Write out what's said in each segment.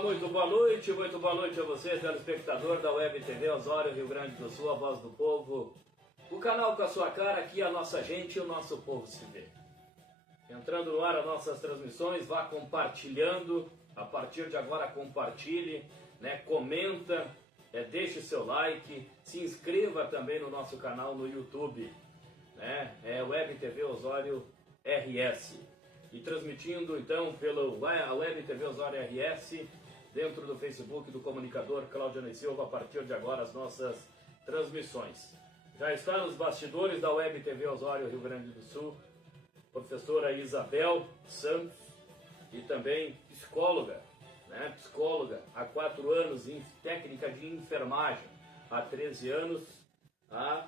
Opa, muito boa noite a você, telespectador da Web TV Osório, Rio Grande do Sul, a voz do povo. O canal com a sua cara, aqui a nossa gente e o nosso povo se vê. Entrando no ar as nossas transmissões, vá compartilhando, a partir de agora compartilhe, né? Comenta, deixe seu like, se inscreva também no nosso canal no YouTube, né? Web TV Osório RS. E transmitindo então pela Web TV Osório RS, dentro do Facebook do comunicador Claudio Silva, a partir de agora as nossas transmissões. Já está nos bastidores da Web TV Osório Rio Grande do Sul, professora Isabel Santos, e também psicóloga, né? Psicóloga há 4 anos, em técnica de enfermagem há 13 anos, a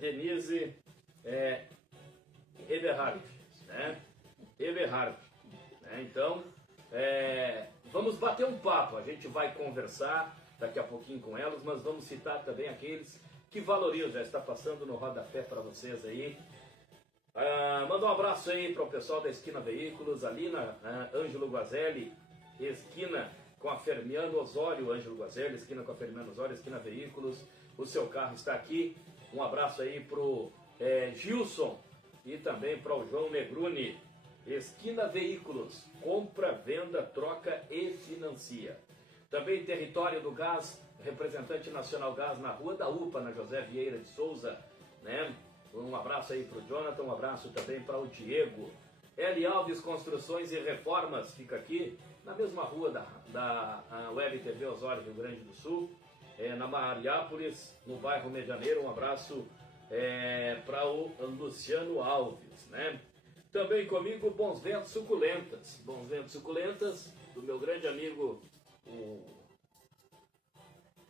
Denise Eberhard, né? Eberhard, né? Então, vamos bater um papo, a gente vai conversar daqui a pouquinho com elas, mas vamos citar também aqueles que valorizam, já está passando no rodapé para vocês aí. Manda um abraço aí para o pessoal da Esquina Veículos, ali na Ângelo Guazelli, esquina com a Fermiano Osório, Ângelo Guazelli, esquina com a Fermiano Osório, Esquina Veículos, o seu carro está aqui. Um abraço aí para o Gilson e também para o João Negruni. Esquina Veículos, compra, venda, troca e financia. Também Território do Gás, representante nacional Gás na Rua da UPA, na José Vieira de Souza, né? Um abraço aí para o Jonathan, um abraço também para o Diego. L. Alves Construções e Reformas, fica aqui na mesma rua da Web TV Osório, Rio Grande do Sul, na Mariápolis, no bairro Medianeiro. Um abraço para o Luciano Alves, né? Também comigo, Bons Ventos Suculentas. Bons Ventos Suculentas, do meu grande amigo,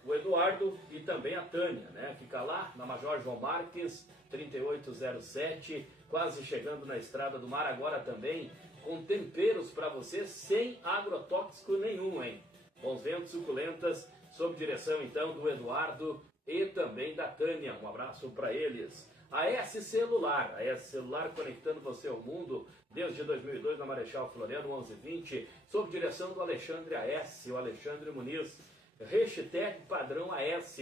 o Eduardo, e também a Tânia, né? Fica lá na Major João Marques, 3807, quase chegando na Estrada do Mar, agora também com temperos para você, sem agrotóxico nenhum, hein? Bons Ventos Suculentas, sob direção então do Eduardo e também da Tânia. Um abraço para eles. A S Celular conectando você ao mundo desde 2002 na Marechal Floriano 1120, sob direção do Alexandre AS, o Alexandre Muniz. Hashtag padrão AS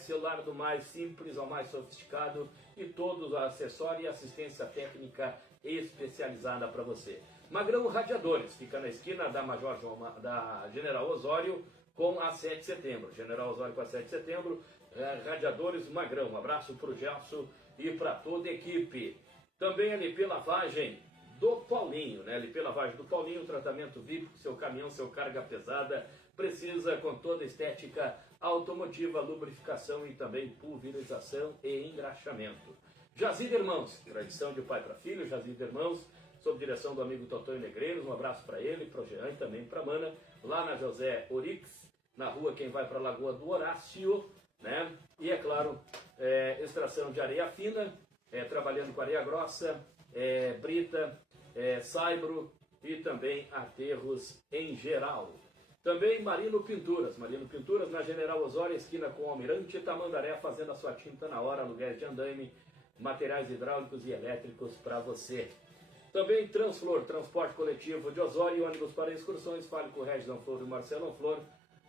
Celular, do mais simples ao mais sofisticado, e todos os acessórios e assistência técnica especializada para você. Magrão Radiadores, fica na esquina da General Osório com a 7 de setembro. General Osório com a 7 de setembro, Radiadores Magrão. Um abraço para o Gelson e para toda a equipe. Também LP Lavagem do Paulinho, né? LP Lavagem do Paulinho, tratamento VIP, seu caminhão, seu carga pesada, precisa com toda a estética automotiva, lubrificação e também pulverização e engraxamento. Jazir Irmãos, tradição de pai para filho, Jazir Irmãos, sob direção do amigo Totonho Negreiros. Um abraço para ele, para o Jean e também para a Mana, lá na José Orix, na rua quem vai para a Lagoa do Horácio, né? E é claro, extração de areia fina, trabalhando com areia grossa, brita, saibro e também aterros em geral. Também Marino Pinturas na General Osório, esquina com o Almirante Tamandaré, fazendo a sua tinta na hora, aluguéis de andaime, materiais hidráulicos e elétricos para você. Também Transflor, transporte coletivo de Osório, ônibus para excursões. Fale com o Regis Anflor e o Marcelo Anflor,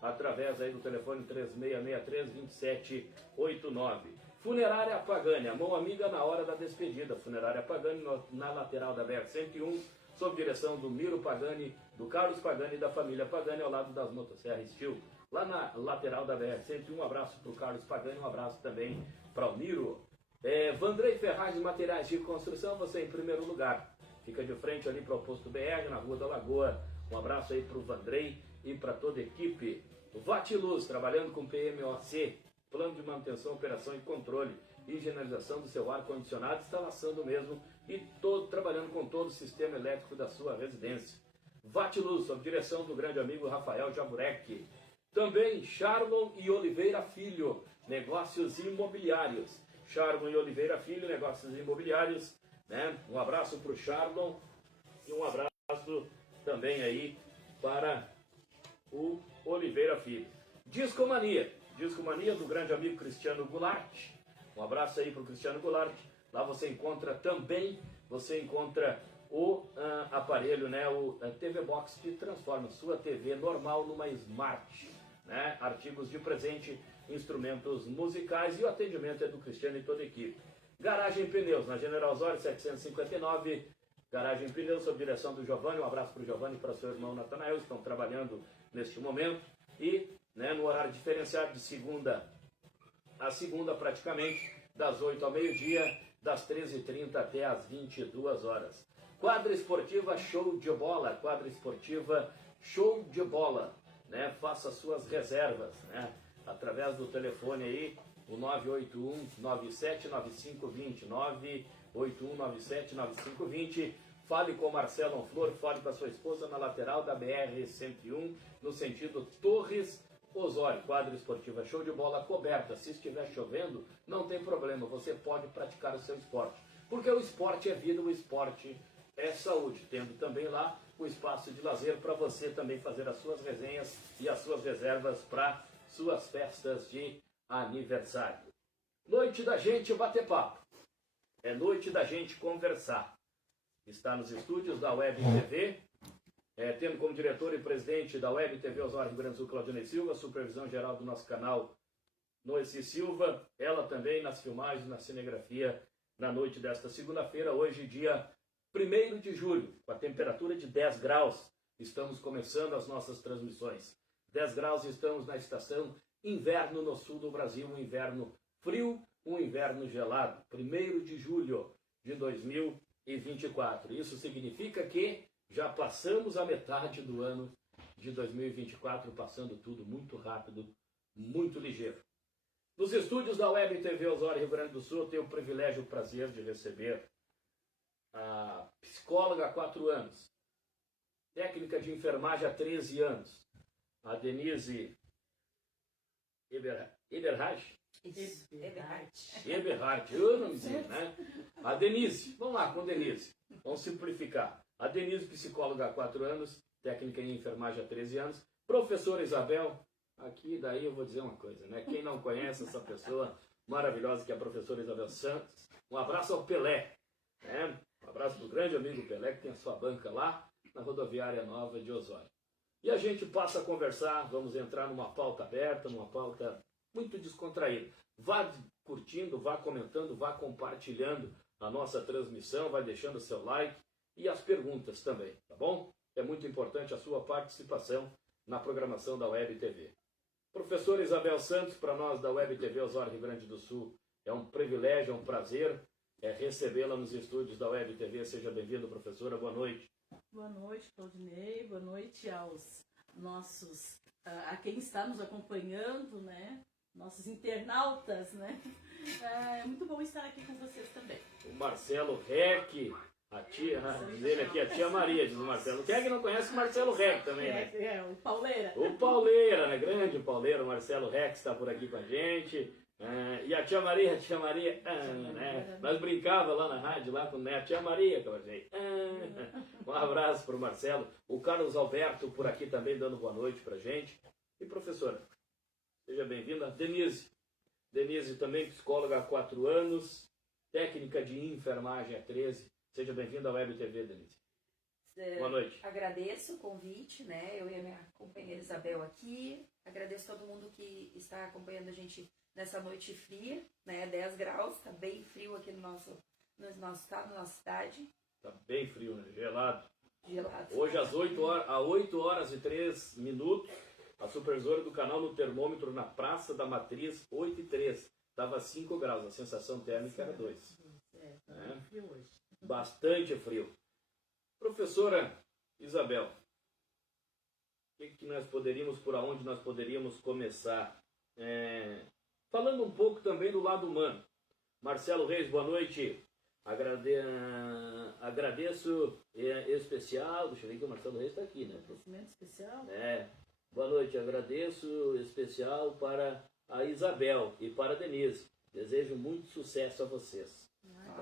através aí do telefone 3663-2789. Funerária Pagani, a mão amiga na hora da despedida. Funerária Pagani, na lateral da BR-101, sob direção do Miro Pagani, do Carlos Pagani e da família Pagani, ao lado das motosserras Steel, lá na lateral da BR-101. Um abraço para o Carlos Pagani, um abraço também para o Miro. Vandrei Ferragens Materiais de Construção, você em primeiro lugar. Fica de frente ali para o posto BR, na Rua da Lagoa. Um abraço aí para o Vandrei e para toda a equipe. O Vatiluz, trabalhando com PMOC, plano de manutenção, operação e controle, higienização do seu ar-condicionado, instalação do mesmo e trabalhando com todo o sistema elétrico da sua residência. Vatiluz, sob direção do grande amigo Rafael Jaburek. Também Charlon e Oliveira Filho, negócios imobiliários. Charlon e Oliveira Filho, negócios imobiliários, né? Um abraço para o Charlon e um abraço também aí para o Oliveira Filho. Discomania do grande amigo Cristiano Goulart. Um abraço aí para o Cristiano Goulart. Lá você encontra o aparelho, né, o TV Box, que transforma sua TV normal numa Smart, né? Artigos de presente, instrumentos musicais, e o atendimento é do Cristiano e toda a equipe. Garagem Pneus, na General Osório 759, Garagem Pneus, sob direção do Giovanni. Um abraço para o Giovanni e para seu irmão Natanael, que estão trabalhando neste momento. E, né, no horário diferenciado de segunda a segunda, praticamente, das 8 ao meio-dia, das 13h30 até as 22 horas. Quadra Esportiva Show de Bola, Quadra Esportiva Show de Bola, né? Faça suas reservas, né? Através do telefone aí, o 981-979520, 981-979520. Fale com Marcelo Onflor, fale com a sua esposa na lateral da BR-101, no sentido Torres Osório. Quadra Esportiva Show de Bola coberta. Se estiver chovendo, não tem problema, você pode praticar o seu esporte. Porque o esporte é vida, o esporte é saúde. Tendo também lá o espaço de lazer para você também fazer as suas resenhas e as suas reservas para suas festas de aniversário. Noite da gente bater papo. É noite da gente conversar. Está nos estúdios da Web TV, tendo como diretor e presidente da Web TV Osório Rio Grande do Sul, Claudinei Silva, supervisão geral do nosso canal, Noeci Silva, ela também nas filmagens, na cinegrafia, na noite desta segunda-feira, hoje dia 1º de julho, com a temperatura de 10 graus, estamos começando as nossas transmissões. 10 graus, estamos na estação inverno no sul do Brasil, um inverno frio, um inverno gelado, 1º de julho de 2024. Isso significa que já passamos a metade do ano de 2024, passando tudo muito rápido, muito ligeiro. Nos estúdios da Web TV Osório Rio Grande do Sul, eu tenho o privilégio e o prazer de receber a psicóloga há 4 anos, técnica de enfermagem há 13 anos, a Denise Eberhardt. Eberhardt, eu não sei, né? A Denise, vamos lá com a Denise, vamos simplificar. A Denise, psicóloga há 4 anos, técnica em enfermagem há 13 anos, professora Isabel, aqui daí eu vou dizer uma coisa, né? Quem não conhece essa pessoa maravilhosa que é a professora Isabel Santos, um abraço ao Pelé, né? Um abraço para o grande amigo Pelé, que tem a sua banca lá na rodoviária nova de Osório. E a gente passa a conversar, vamos entrar numa pauta aberta, numa pauta muito descontraída. Vá curtindo, vá comentando, vá compartilhando a nossa transmissão, vai deixando seu like e as perguntas também, tá bom? É muito importante a sua participação na programação da Web TV. Professora Isabel Santos, para nós da Web TV Osório Rio Grande do Sul, é um privilégio, é um prazer recebê-la nos estúdios da Web TV. Seja bem-vinda, professora, boa noite. Boa noite, Claudinei, boa noite aos nossos, a quem está nos acompanhando, né? Nossos internautas, né? É muito bom estar aqui com vocês também. O Marcelo Reck, a tia, diz ele aqui, a tia Maria, diz o Marcelo. Quem é que não conhece o Marcelo Reck também, né? O Pauleira. O Pauleira, né? Grande Pauleira, o Marcelo Reck está por aqui com a gente. E a tia Maria, né? Nós brincava lá na rádio, lá com a tia Maria, que eu achei. Um abraço para o Marcelo. O Carlos Alberto por aqui também dando boa noite para a gente. E professora, seja bem-vinda. Denise também psicóloga há 4 anos, técnica de enfermagem há 13. Seja bem-vinda à Web TV, Denise. Boa noite. Agradeço o convite, né? Eu e a minha companheira Isabel aqui. Agradeço todo mundo que está acompanhando a gente nessa noite fria, né? 10 graus, está bem frio aqui no nosso estado, na nossa cidade. Está bem frio, né? Gelado. Gelado. Hoje às 8 horas e 3 minutos, a supervisora do canal no termômetro na Praça da Matriz, 8h03. Estava 5 graus, a sensação térmica era 2. Tá frio hoje. Bastante frio. Professora Isabel, por onde nós poderíamos começar? Falando um pouco também do lado humano. Marcelo Reis, boa noite. Agradeço especial. Deixa eu ver que o Marcelo Reis está aqui, né? Agradecimento especial? Boa noite, agradeço especial para a Isabel e para a Denise. Desejo muito sucesso a vocês.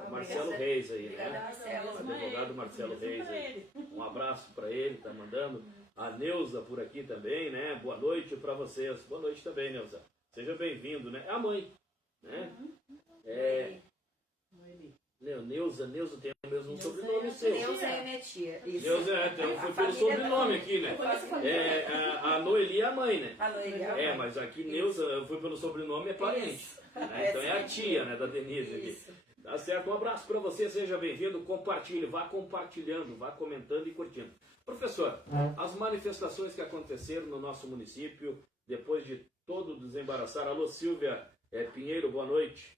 Marcelo Reis aí, né? Marcelo. O advogado Marcelo Reis aí. Um abraço para ele, tá mandando. A Neuza por aqui também, né? Boa noite para vocês. Boa noite também, Neuza. Seja bem-vindo, né? É a mãe, né? Neuza tem o mesmo Neuza sobrenome é a seu. tia. Neuza é minha tia. Isso. Neuza, então A foi pelo família sobrenome da- aqui, né? Eu conheço a família. A Noeli é a mãe, né? A Noeli é a mãe. Mas aqui Neuza, eu fui pelo sobrenome, é parente. Isso. Né? Então é a tia, né, da Denise aqui. Isso. Tá certo? Um abraço para você, seja bem-vindo, compartilhe, vá compartilhando, vá comentando e curtindo. Professor, as manifestações que aconteceram no nosso município, depois de todo o desembaraçar, alô Silvia Pinheiro, boa noite.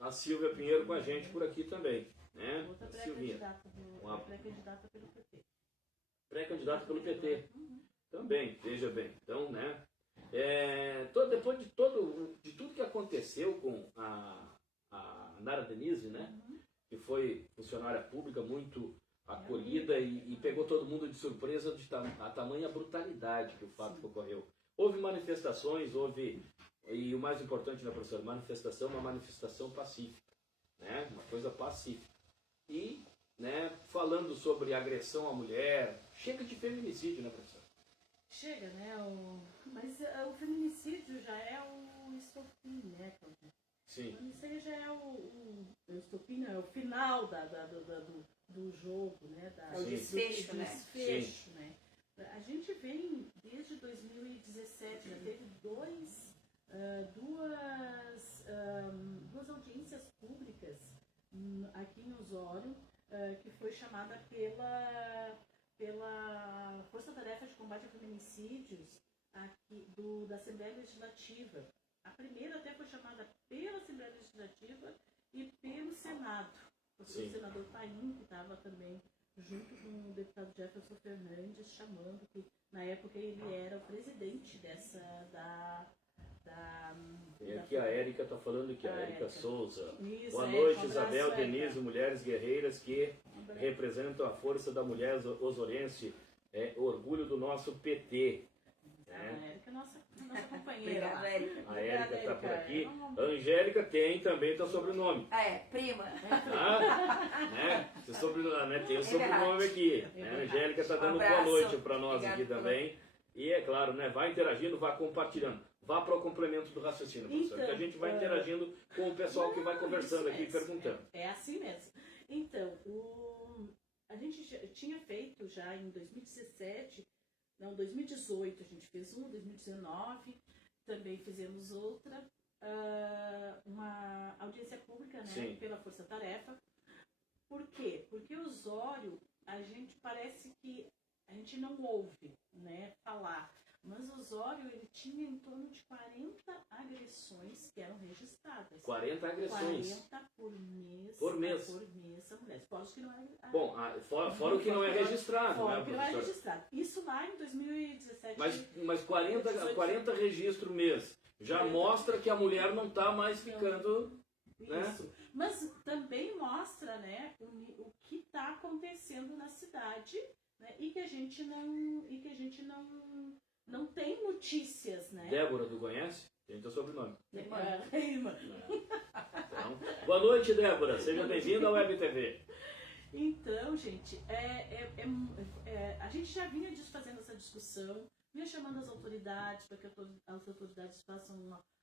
A Silvia Pinheiro com a gente por aqui também, né? Outra A Silvinha. pré-candidata pelo PT. Pré-candidata pelo PT. Também, veja bem. Então, né? Depois de tudo que aconteceu com a Nara Denise, né? Que foi funcionária pública muito acolhida e pegou todo mundo de surpresa de a tamanha brutalidade que o fato ocorreu. Houve manifestações, e o mais importante, né, professor, uma manifestação pacífica, né? Uma coisa pacífica. E, né, falando sobre agressão à mulher, chega de feminicídio, né, professor? Chega, né? Mas o feminicídio já é o estopim, né, Claudio? Sim. Isso aí já é o estopim, não, é o final do jogo, né? É o desfecho, né? Desfecho, né? A gente vem desde 2017, já teve duas audiências públicas aqui em Osório, que foi chamada pela Força Tarefa de Combate a Feminicídios aqui da Assembleia Legislativa. A primeira até foi chamada pela Assembleia Legislativa e pelo Senado. O senador Paim, que estava também junto com o deputado Jefferson Fernandes, chamando, que na época ele era o presidente E aqui a Érica está falando aqui, a Érica Souza. Isso, Boa noite, um abraço, Isabel, Érica. Denise, mulheres guerreiras que representam a força da mulher osoriense, orgulho do nosso PT. A Érica é nossa companheira. Obrigada, Érica. A Érica está por aqui. Vamos- A Angélica tem também seu sobrenome. Prima. Né? Seu sobrenome, né? Tem o sobrenome aqui. Né? A Angélica está dando boa abraço. noite para nós Obrigada aqui pela- também. E é claro, né? Vá interagindo, vá compartilhando. Vá para o complemento do raciocínio, professor. Então, que a gente vai interagindo com o pessoal que vai conversando aqui e perguntando. É assim mesmo. Então, a gente tinha feito já em 2017, não, 2018 a gente fez 2019, também fizemos outra, uma audiência pública, né, Sim. pela Força Tarefa. Por quê? Porque o Osório, a gente parece que a gente não ouve, né, falar. Mas o Osório, ele tinha em torno de 40 agressões que eram registradas. 40 agressões. 40 por mês. Por mês. Por mês a mulher. Fora os que não é. Bom, fora o que não é registrado, Fora né, o que não é professor? registrado. Isso lá em 2017. Mas 40 registros mês já mostra que a mulher não está mais ficando... né? Isso. Mas também mostra, né, o que está acontecendo na cidade, né, e que a gente não tem notícias, né? Débora, tu conhece? Tem teu sobrenome. Irmã. Então, boa noite, Débora. Seja bem-vinda à Web TV. Então, gente, a gente já vinha fazendo essa discussão, vinha chamando as autoridades para que as autoridades façam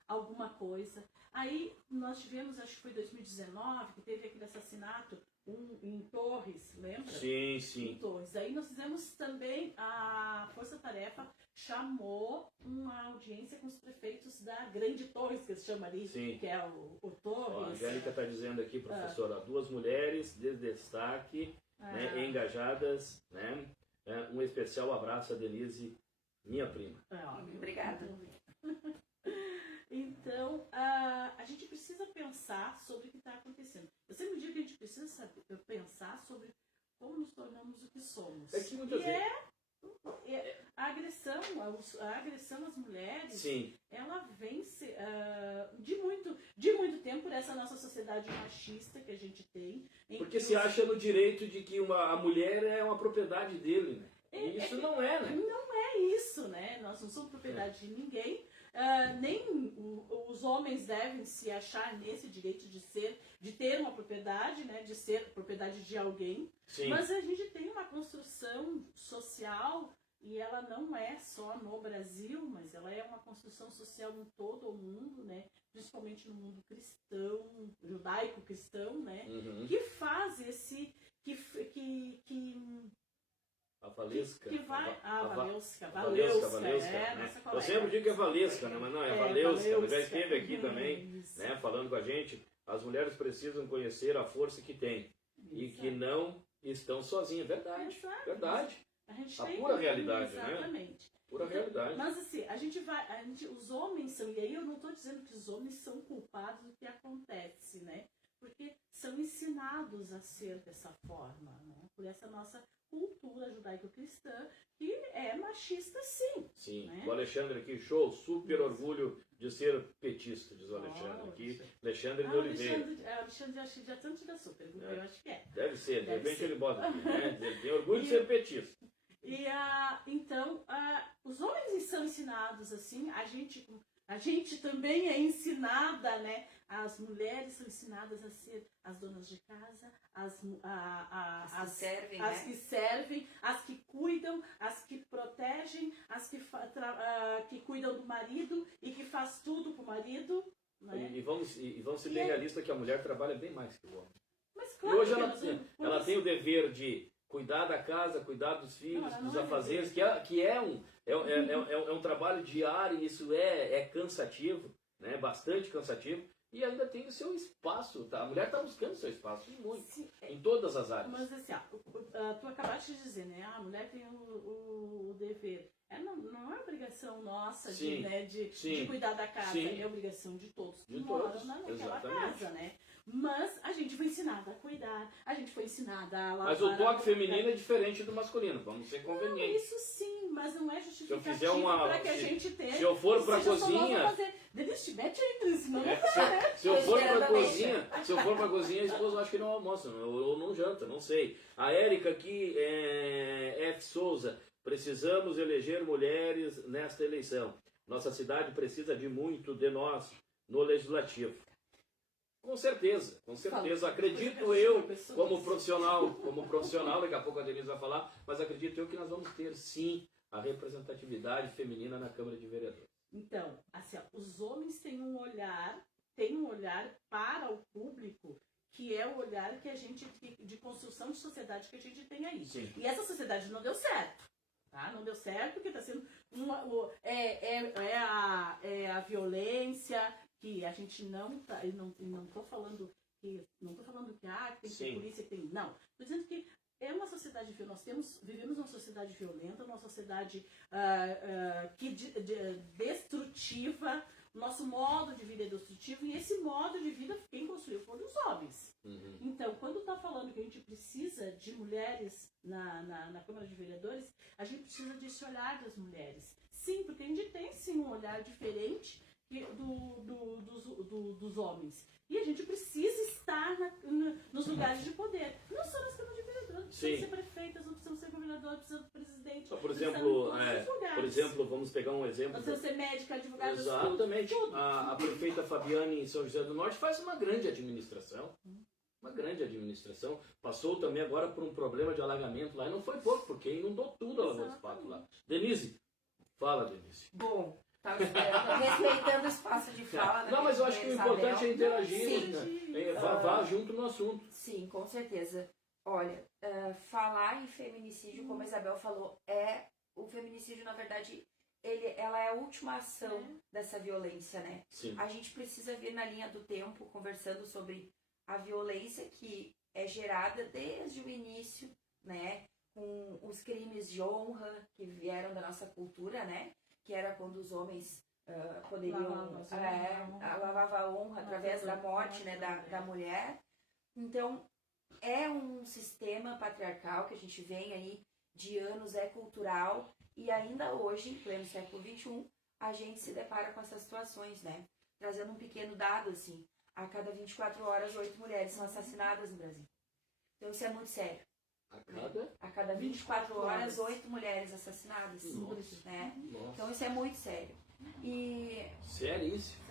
alguma coisa. Aí nós tivemos, acho que foi 2019, que teve aquele assassinato em Torres, lembra? Sim, Em sim. Torres. Aí nós fizemos também, a Força Tarefa chamou uma audiência com os prefeitos da Grande Torres, que se chama ali, Sim. que é o Torres. Ó, a Angélica está dizendo aqui, professora, 2 mulheres de destaque, né, engajadas, né? Um especial abraço a Denise, minha prima. Obrigada. Então, a gente precisa pensar sobre o que está acontecendo. Eu sempre digo que a gente precisa pensar sobre como nos tornamos o que somos. É que muitas e vezes... a agressão às mulheres, Sim. ela vem de muito tempo por essa nossa sociedade machista que a gente tem. Porque se acha no direito de que a mulher é uma propriedade dele, né? E isso não é, né? Não é isso, né? Nós não somos propriedade de ninguém. Nem os homens devem se achar nesse direito de ter uma propriedade, né? De ser propriedade de alguém. Sim. Mas a gente tem uma construção social e ela não é só no Brasil, mas ela é uma construção social em todo o mundo, né? Principalmente no mundo cristão, judaico-cristão, né? Que faz esse... A Valesca. Que vai... Valesca, né? nossa colega. Eu sempre digo que é Valesca, né? Mas não, é Valesca. Ela já esteve aqui também, né? Falando com a gente. As mulheres precisam conhecer a força que têm e que não estão sozinhas. Verdade, verdade. A pura realidade, né? Pura realidade. Mas assim, os homens são, e aí eu não estou dizendo que os homens são culpados do que acontece, né? Porque são ensinados a ser dessa forma, né? Por essa nossa cultura judaico-cristã, que é machista, sim. Sim, né? O Alexandre aqui, show, super orgulho de ser petista, diz o Alexandre aqui. Alexandre de Oliveira. Alexandre, acho que já tanto da super, eu acho que é. Deve ser, de repente ele bota aqui, né? Ele tem orgulho de ser petista. Então, os homens são ensinados assim, a gente também é ensinada, né? As mulheres são ensinadas a ser as donas de casa, as que servem, as que cuidam, as que protegem, as que cuidam do marido e que faz tudo pro marido. Né? E vamos ser bem realistas que a mulher trabalha bem mais que o homem. Mas claro, e hoje ela tem o dever de cuidar da casa, cuidar dos filhos, dos afazeres, que é um trabalho diário, e isso é cansativo, né? Bastante cansativo, e ainda tem o seu espaço, tá? A mulher está buscando o seu espaço muito, em todas as áreas. Mas assim, tu acabaste de dizer, né? A mulher tem o dever. Não é obrigação nossa de cuidar da casa, é obrigação de todos que moram naquela casa, né? Mas a gente foi ensinada a cuidar, a gente foi ensinada a lavar. Mas o toque feminino é diferente do masculino, vamos ser convenientes. Isso sim, mas não é justificativo para que a gente tenha. Se eu for para a cozinha... Denise, te mete aí, senão não se eu for para a cozinha, a esposa acho que não almoça, ou não janta, não sei. A Érica aqui, F. Souza, precisamos eleger mulheres nesta eleição. Nossa cidade precisa de muito de nós no legislativo. Com certeza. Acredito eu, como profissional, daqui a pouco a Denise vai falar, mas acredito eu que nós vamos ter, sim, a representatividade feminina na Câmara de Vereadores. Então, assim, os homens têm um olhar para o público, que é o olhar que a gente, de construção de sociedade que a gente tem aí. Sim. E essa sociedade não deu certo. Tá? Não deu certo porque está sendo a violência, que a gente não tô falando que tem que ter polícia, que tem. Não. Estou dizendo que é uma sociedade violenta. Nós vivemos uma sociedade violenta, uma sociedade destrutiva. Nosso modo de vida é destrutivo, e esse modo de vida quem construiu foram os homens. Então, quando está falando que a gente precisa de mulheres na Câmara de Vereadores, a gente precisa desse olhar das mulheres. Sim, porque a gente tem sim um olhar diferente dos homens. E a gente precisa estar nos lugares de poder. Não só nas câmaras de vereadores, precisam ser prefeitas, não precisam ser governadores, precisam ser presidente. Só, por exemplo, vamos pegar um exemplo. Precisam ser médica, advogada, exatamente. tudo. A prefeita Fabiane em São José do Norte faz uma grande administração. Uma grande administração. Passou também agora por um problema de alagamento lá, e não foi pouco, porque inundou tudo a Lagoa do Pato lá. Denise, fala, Denise. Bom, estava esperando, respeitando o espaço de fala. Não, mas eu acho que o importante é interagir, né? Vá junto no assunto. Sim, com certeza. Olha, falar em feminicídio, como a Isabel falou, o feminicídio, na verdade, ela é a última ação dessa violência, né? Sim. A gente precisa vir na linha do tempo, conversando sobre a violência que é gerada desde o início, né? Com os crimes de honra que vieram da nossa cultura, né? Que era quando os homens poderiam lavar a honra através da morte, né, da mulher. Então, é um sistema patriarcal que a gente vem aí de anos, é cultural, e ainda hoje, em pleno século XXI, a gente se depara com essas situações, né? Trazendo um pequeno dado, assim, a cada 24 horas, 8 mulheres são assassinadas no Brasil. Então, isso é muito sério. A cada 24 horas, 8 mulheres assassinadas. Né? Então isso é muito sério. Seríssimo.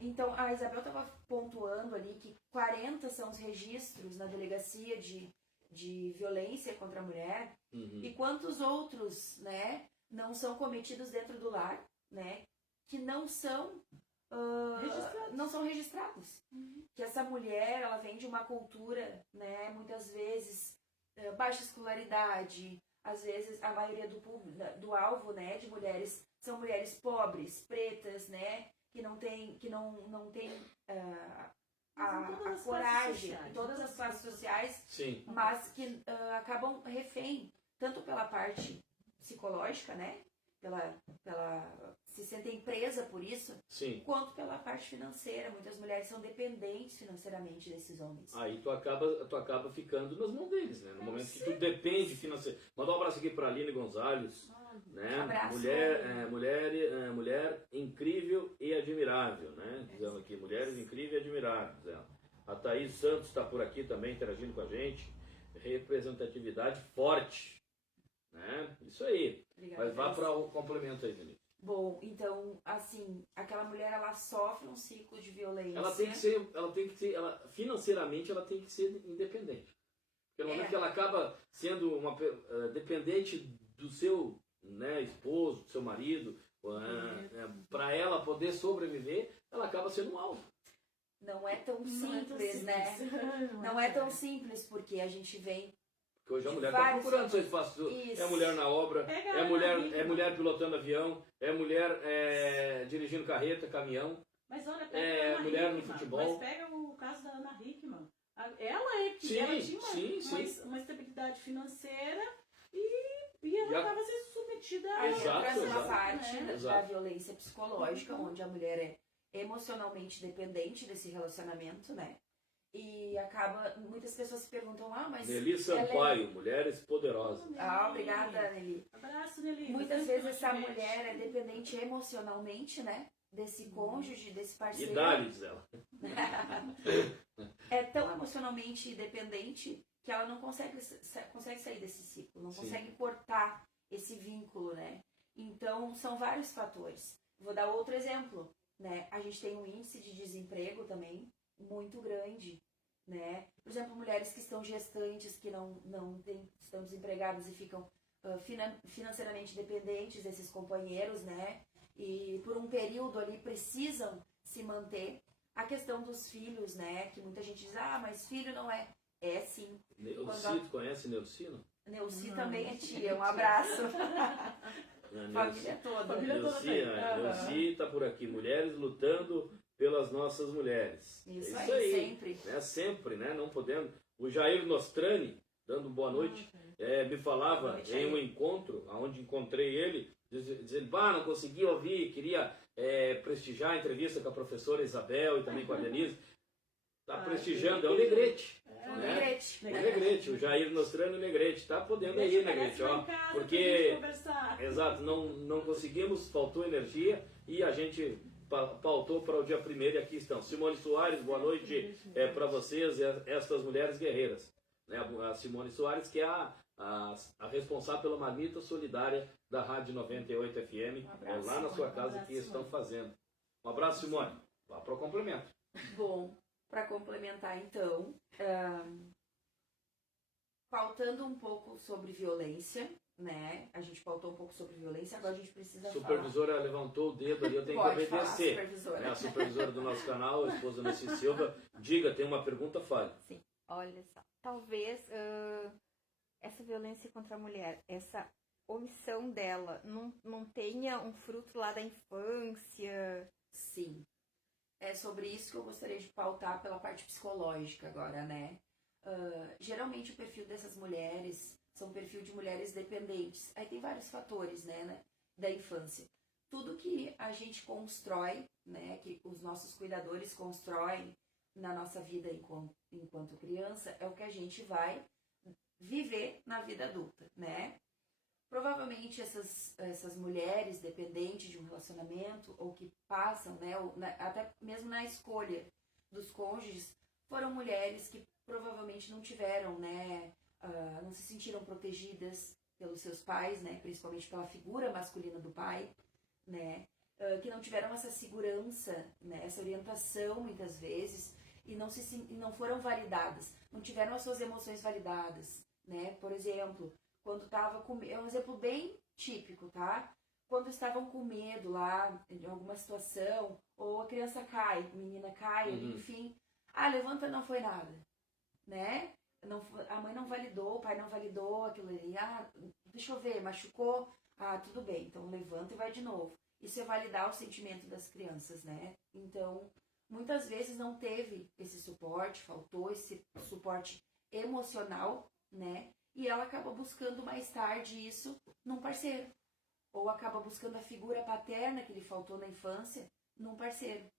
Então a Isabel estava pontuando ali que 40 são os registros na delegacia de de violência contra a mulher, e quantos outros, né, não são cometidos dentro do lar, né, que não são registrados. Que essa mulher, ela vem de uma cultura, né, muitas vezes baixa escolaridade, às vezes a maioria do alvo, né, de mulheres são mulheres pobres, pretas, né, que não tem a coragem em todas as classes sociais, Sim. mas que acabam refém, tanto pela parte psicológica, né, se sentem presa por isso, Sim. quanto pela parte financeira. Muitas mulheres são dependentes financeiramente desses homens. Aí tu acaba ficando nas mãos deles, né? No momento que tu depende financeiramente. Mandar um abraço aqui para a Aline Gonzalez, né? Abraço. Mulher incrível e admirável, né? Dizendo aqui, mulheres incríveis e admiráveis. Ela. A Thaís Santos está por aqui também interagindo com a gente. Representatividade forte, né? Isso aí. Obrigada, Mas vá Thaís. para o complemento aí, Denise. Bom, então, assim, aquela mulher, ela sofre um ciclo de violência. Financeiramente ela tem que ser independente. Pelo momento que ela acaba sendo dependente do seu, né, esposo, do seu marido, para ela poder sobreviver, ela acaba sendo um alvo. Não é tão simples, né? Não é tão simples, porque a gente vem... Porque hoje a mulher está procurando seu espaço. Isso. É mulher na obra, é mulher pilotando avião, é mulher dirigindo carreta, caminhão. Mas olha, pega a Ana mulher no Hickman, futebol. Mas pega o caso da Ana Hickman. Ela tinha uma estabilidade financeira e ela estava sendo submetida a... Aí entra uma parte né? da violência psicológica, onde a mulher é emocionalmente dependente desse relacionamento, né? E acaba, muitas pessoas se perguntam, mas... Nelly Sampaio, Mulheres Poderosas. Obrigada, Nelly. Abraço, Nelly. Muitas vezes essa mulher é dependente emocionalmente, né? Desse cônjuge, desse parceiro. Idade, diz ela. É tão emocionalmente dependente que ela não consegue sair desse ciclo, não consegue cortar esse vínculo, né? Então, são vários fatores. Vou dar outro exemplo, né? A gente tem um índice de desemprego também muito grande, né? Por exemplo, mulheres que estão gestantes, que estão desempregadas e ficam financeiramente dependentes desses companheiros, né? E por um período ali precisam se manter. A questão dos filhos, né? Que muita gente diz, mas filho não é. É sim. Neuci, tu conhece Neucino? Neuci também é tia, um abraço. Família toda. Neuci está por aqui. Mulheres lutando pelas nossas mulheres. Isso aí, sempre. Né? Sempre, né? Não podendo. O Jair Nostrani, dando boa noite, me falava em um encontro, onde encontrei ele, dizendo, não consegui ouvir, queria prestigiar a entrevista com a professora Isabel e também com a Denise. Está prestigiando, é o Negrete. O Negrete. O Negrete, o Jair Nostrani, o Negrete. Está podendo aí, Negrete, ó. Porque, exato, não conseguimos, faltou energia e a gente pautou para o dia 1º e aqui estão. Simone Soares, boa noite para vocês, estas mulheres guerreiras. Né? A Simone Soares, que é a responsável pela Marmita Solidária da Rádio 98 FM, lá na sua casa que estão fazendo. Um abraço, Simone. Vá para o complemento. Bom, para complementar então, pautando um pouco sobre violência, né? A gente pautou um pouco sobre violência, agora a gente precisa falar. A supervisora levantou o dedo ali, eu tenho que obedecer. A supervisora do nosso canal, a esposa Nancy Silva, diga, tem uma pergunta, fale. Sim, olha só, talvez essa violência contra a mulher, essa omissão dela, não tenha um fruto lá da infância? Sim. É sobre isso que eu gostaria de pautar pela parte psicológica agora, né? Geralmente o perfil dessas mulheres são um perfil de mulheres dependentes. Aí tem vários fatores, né, da infância. Tudo que a gente constrói, né, que os nossos cuidadores constroem na nossa vida enquanto criança, é o que a gente vai viver na vida adulta, né? Provavelmente essas mulheres dependentes de um relacionamento ou que passam, né, até mesmo na escolha dos cônjuges, foram mulheres que provavelmente não tiveram, né, não se sentiram protegidas pelos seus pais, né, principalmente pela figura masculina do pai, né, que não tiveram essa segurança, né, essa orientação muitas vezes, e não foram validadas, não tiveram as suas emoções validadas, né? Por exemplo, quando tava com... É um exemplo bem típico, tá? Quando estavam com medo lá, em alguma situação, ou a criança cai, a menina cai, enfim. Levanta, não foi nada, né? A mãe não validou, o pai não validou aquilo ali. Deixa eu ver, machucou? Tudo bem, então levanta e vai de novo. Isso é validar o sentimento das crianças, né? Então, muitas vezes não teve esse suporte, faltou esse suporte emocional, né? E ela acaba buscando mais tarde isso num parceiro. Ou acaba buscando a figura paterna que lhe faltou na infância num parceiro.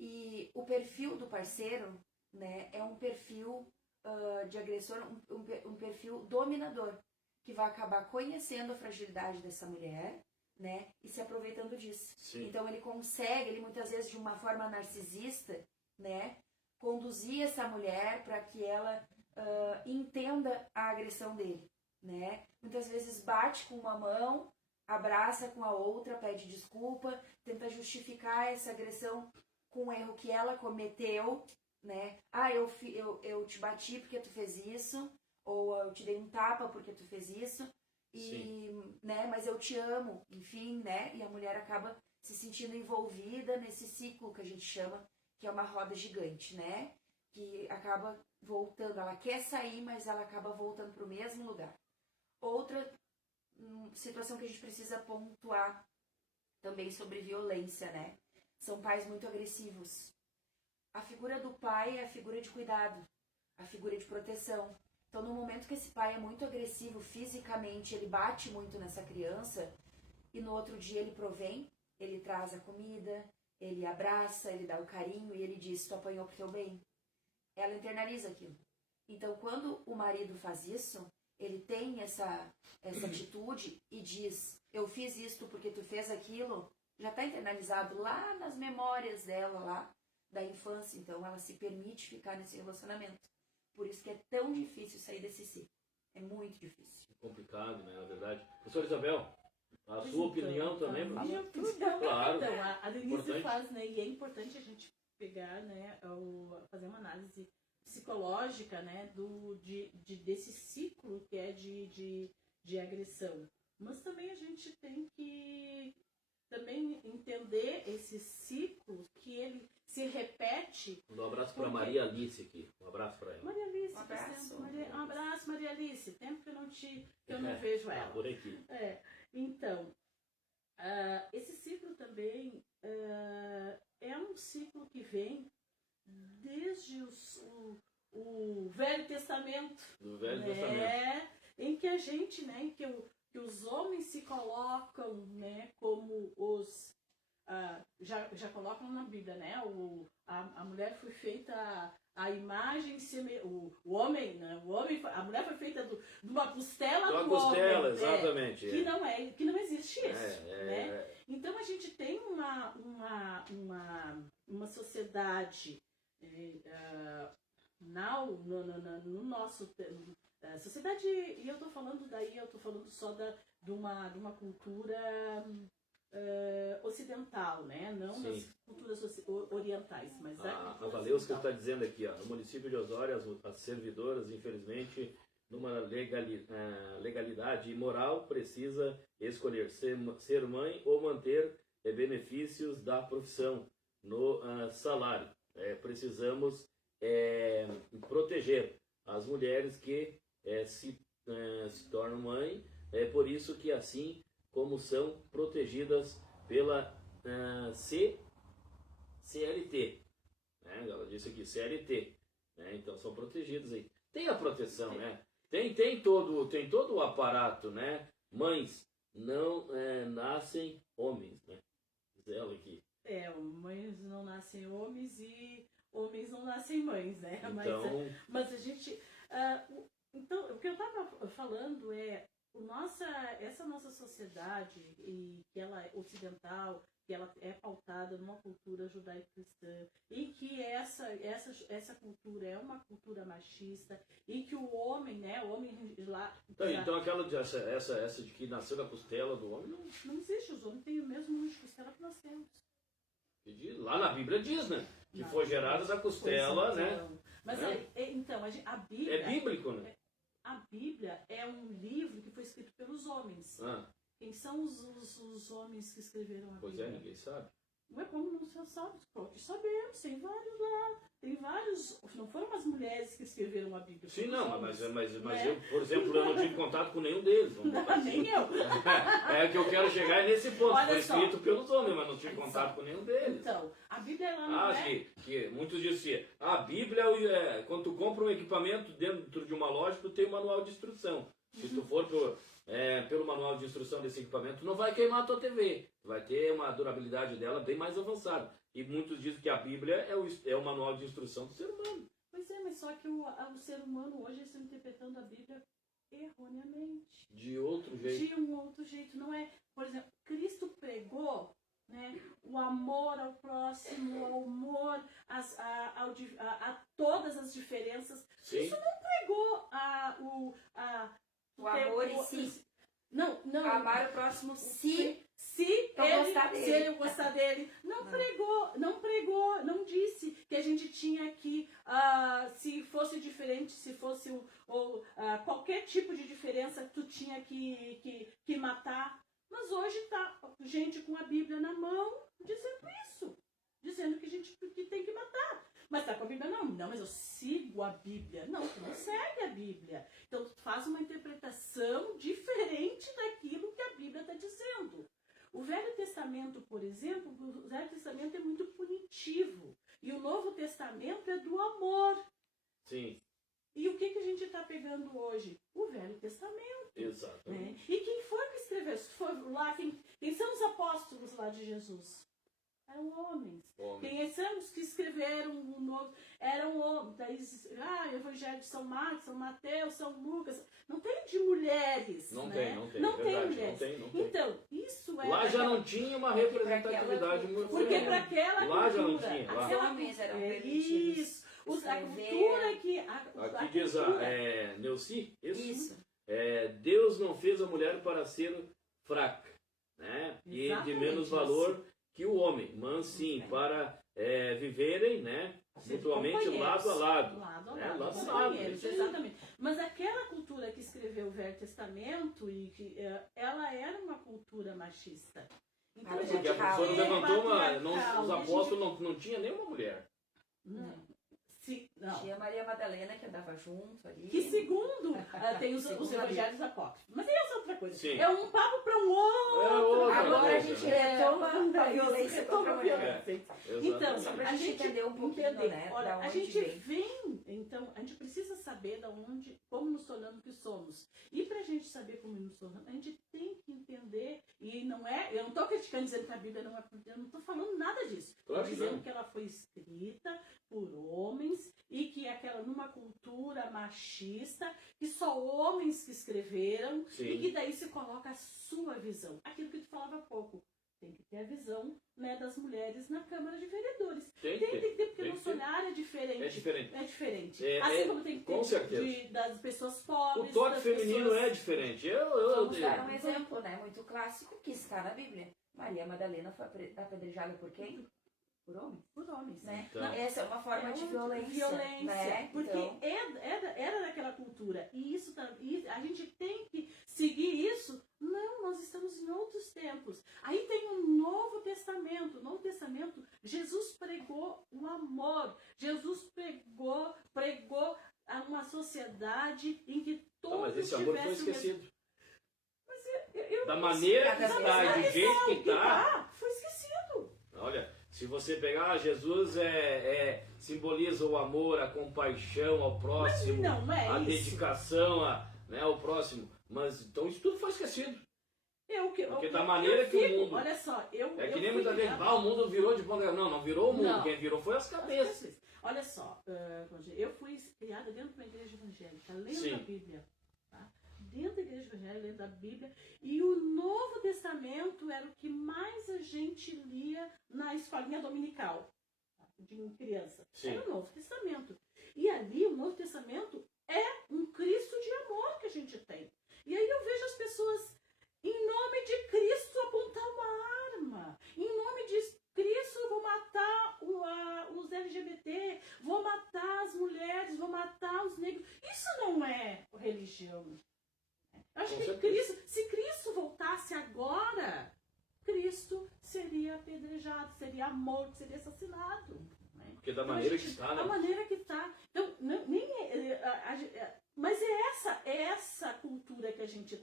E o perfil do parceiro, né, é um perfil de agressor, um perfil dominador, que vai acabar conhecendo a fragilidade dessa mulher, né, e se aproveitando disso. Sim. Então ele muitas vezes de uma forma narcisista, né, conduzir essa mulher para que ela entenda a agressão dele, né. Muitas vezes bate com uma mão, abraça com a outra, pede desculpa, tenta justificar essa agressão com o erro que ela cometeu, né? Eu te bati porque tu fez isso, ou eu te dei um tapa porque tu fez isso, né? Mas eu te amo, enfim, né? E a mulher acaba se sentindo envolvida nesse ciclo que a gente chama, que é uma roda gigante, né? Que acaba voltando, ela quer sair, mas ela acaba voltando para o mesmo lugar. Outra situação que a gente precisa pontuar também sobre violência, né? São pais muito agressivos. A figura do pai é a figura de cuidado, a figura de proteção. Então, no momento que esse pai é muito agressivo fisicamente, ele bate muito nessa criança, e no outro dia ele provém, ele traz a comida, ele abraça, ele dá o carinho e ele diz: tu apanhou pro teu bem. Ela internaliza aquilo. Então, quando o marido faz isso, ele tem essa atitude e diz: eu fiz isto porque tu fez aquilo, já está internalizado lá nas memórias dela, lá da infância. Então ela se permite ficar nesse relacionamento. Por isso que é tão difícil sair desse ciclo. É muito difícil. É complicado, né, na verdade. Professora Isabel, a sua opinião também? Minha opinião, claro. Então, a Denise Importante. faz, né, e é importante a gente pegar, né, fazer uma análise psicológica, né, desse ciclo que é de agressão. Mas também a gente tem que também entender esse ciclo que ele se repete. Um abraço para Maria Alice aqui. Um abraço para ela. Maria Alice, Um abraço. um abraço, Maria Alice. Tempo que eu não vejo ela. Por aqui. Então, esse ciclo também é um ciclo que vem desde o Velho Testamento. Do Velho Testamento. Em que a gente, né, que os homens se colocam, né, como os... já colocam na Bíblia, né? A mulher foi feita a imagem, o homem, né? A mulher foi feita de uma costela do costela, homem. exatamente. Que não existe isso, né? Então a gente tem uma sociedade no nosso sociedade, e eu tô falando só de uma cultura ocidental, né? Não das culturas orientais, mas a Valeuska está dizendo aqui, no município de Osório, as servidoras, infelizmente, numa legalidade imoral, precisa escolher ser mãe ou manter benefícios da profissão no salário. Precisamos proteger as mulheres que se tornam mãe, por isso que assim como são protegidas pela CLT, né? Ela disse aqui, CLT, né? Então são protegidas aí. Tem a proteção, né? Tem todo o aparato, né? Mães não nascem homens, né? Diz ela aqui. Mães não nascem homens e homens não nascem mães, né? Então, mas a gente... então, o que eu estava falando essa nossa sociedade, e que ela é ocidental, que ela é pautada numa cultura judaico-cristã, e que essa cultura é uma cultura machista, e que o homem, né, o homem lá... Então aquela essa de que nasceu da costela do homem, não existe. Os homens têm o mesmo número de costela que nós temos. lá na Bíblia diz, né? Que foi gerada da costela, né? Mas então, a Bíblia... É bíblico, né? A Bíblia é um livro que foi escrito pelos homens. Quem são os homens que escreveram a Bíblia? Pois é, ninguém sabe. Não é como não sabe, pode sabemos, tem vários lá. Tem vários, não foram as mulheres que escreveram a Bíblia. Sim, não, mas né? eu, por exemplo, eu não tive contato com nenhum deles. Nem eu. É que eu quero chegar nesse ponto. Olha foi só. escrito pelos homens, mas não tive contato com nenhum deles. Então, a Bíblia ela não que muitos dizem assim, a Bíblia, quando tu compra um equipamento dentro de uma loja, tu tem um manual de instrução. Se tu for pelo manual de instrução desse equipamento, tu não vai queimar a tua TV. Vai ter uma durabilidade dela bem mais avançada. E muitos dizem que a Bíblia é o manual de instrução do ser humano. Pois é, mas só que o ser humano hoje está interpretando a Bíblia erroneamente. De outro jeito. De um outro jeito. Não é, por exemplo, Cristo pregou, né, o amor ao próximo, o amor a todas as diferenças. Sim. Isso não pregou o amor em si. Não. Amar o próximo se ele gostar dele. Não pregou, não disse que a gente tinha que, se fosse diferente, se fosse qualquer tipo de diferença, tu tinha que matar. Mas hoje tá gente com a Bíblia na mão dizendo isso. Dizendo que a gente tem que matar. Mas tá com a Bíblia? Não, mas eu sigo a Bíblia. Não, tu não segue a Bíblia. Então tu faz uma interpretação diferente daquilo que a Bíblia está dizendo. O Velho Testamento, por exemplo, o Velho Testamento é muito punitivo. E o Novo Testamento é do amor. Sim. E o que a gente está pegando hoje? O Velho Testamento. Exatamente. Né? E quem foi que escreveu? Quem são os apóstolos lá de Jesus? Eram homens. Quem são os que escreveram o Novo? Eram homens. Evangelho de São Marcos, São Mateus, São Lucas. Não tem de mulheres. Não né? tem. Não tem verdade, mulheres. não tem. Então, isso é. Lá já não tinha uma representatividade muito Porque grande. para aquela Lá já não cultura, tinha. Lá. Os homens eram permitidos. Isso. A cultura que. Aqui diz Neuci, Isso. Deus não fez a mulher para ser fraca, né? E de menos valor que o homem, mas sim para viverem, né? Mutuamente lado a lado. Lado a né? lado. Lado a lado. Exatamente. Mas aquela cultura que escreveu o Velho Testamento, ela era uma cultura machista. Então, Porque a professora levantou os apóstolos não tinha nenhuma mulher. Não. Tinha Maria Madalena que andava junto ali. Que segundo tem os evangelhos apócrifos. Mas aí é outra coisa. Sim. É um papo para um outro. Agora a gente retoma a violência contra a mulher. Então, só pra a gente entender um pouquinho, né? Olha, da onde a gente vem. Então, a gente precisa saber como nos tornamos que somos. E para a gente saber como nos tornamos, a gente tem que entender, e não é, eu não estou criticando dizendo que a Bíblia não é, eu não estou falando nada disso. Estou dizendo que ela foi escrita por homens e que numa cultura machista, que só homens que escreveram, Sim. e que daí se coloca a sua visão. Aquilo que tu falava há pouco. Tem que ter a visão, né, das mulheres na Câmara de Vereadores. Tem que ter, porque o nosso olhar é diferente. É diferente. Assim como tem que ter com certeza. das pessoas pobres. O toque feminino é diferente. Vamos dar um exemplo, né, muito clássico que está na Bíblia. Maria Madalena foi apedrejada por quem? Por homens. Por homens. Né? Então, essa é uma forma de violência. Né? Porque então, era daquela cultura. E a gente tem que seguir isso. Não, nós estamos em outros tempos. Aí tem o Novo Testamento. No Novo Testamento, Jesus pregou o amor. Jesus pregou uma sociedade em que todos mas esse amor foi tivessem... esquecido. Mas eu Da maneira que está, do jeito que está. Foi esquecido. Olha, se você pegar, Jesus simboliza o amor, a compaixão ao próximo, Mas não é a isso. dedicação ao próximo. Mas então isso tudo foi esquecido. Porque da eu maneira que fico, o mundo... Olha só, É que nem muita gente, o mundo virou de ponta. Não virou o mundo. Não. Quem virou foi as cabeças. Olha só, eu fui criada dentro de uma igreja evangélica, lendo Sim. a Bíblia. Tá? Dentro da igreja evangélica, lendo a Bíblia. E o Novo Testamento era o que mais a gente lia na escolinha dominical, tá? De criança. Sim. Era o Novo Testamento. E ali, o Novo Testamento é um Cristo de amor que a gente tem. E aí eu vejo as pessoas, em nome de Cristo, apontar uma arma. Em nome de Cristo, eu vou matar os LGBT. Acho Com que certeza. se Cristo voltasse agora, Cristo seria apedrejado, seria morto, seria assassinado. Né? Porque da Então, maneira que está, né? A maneira que está. Então, mas é essa cultura que a gente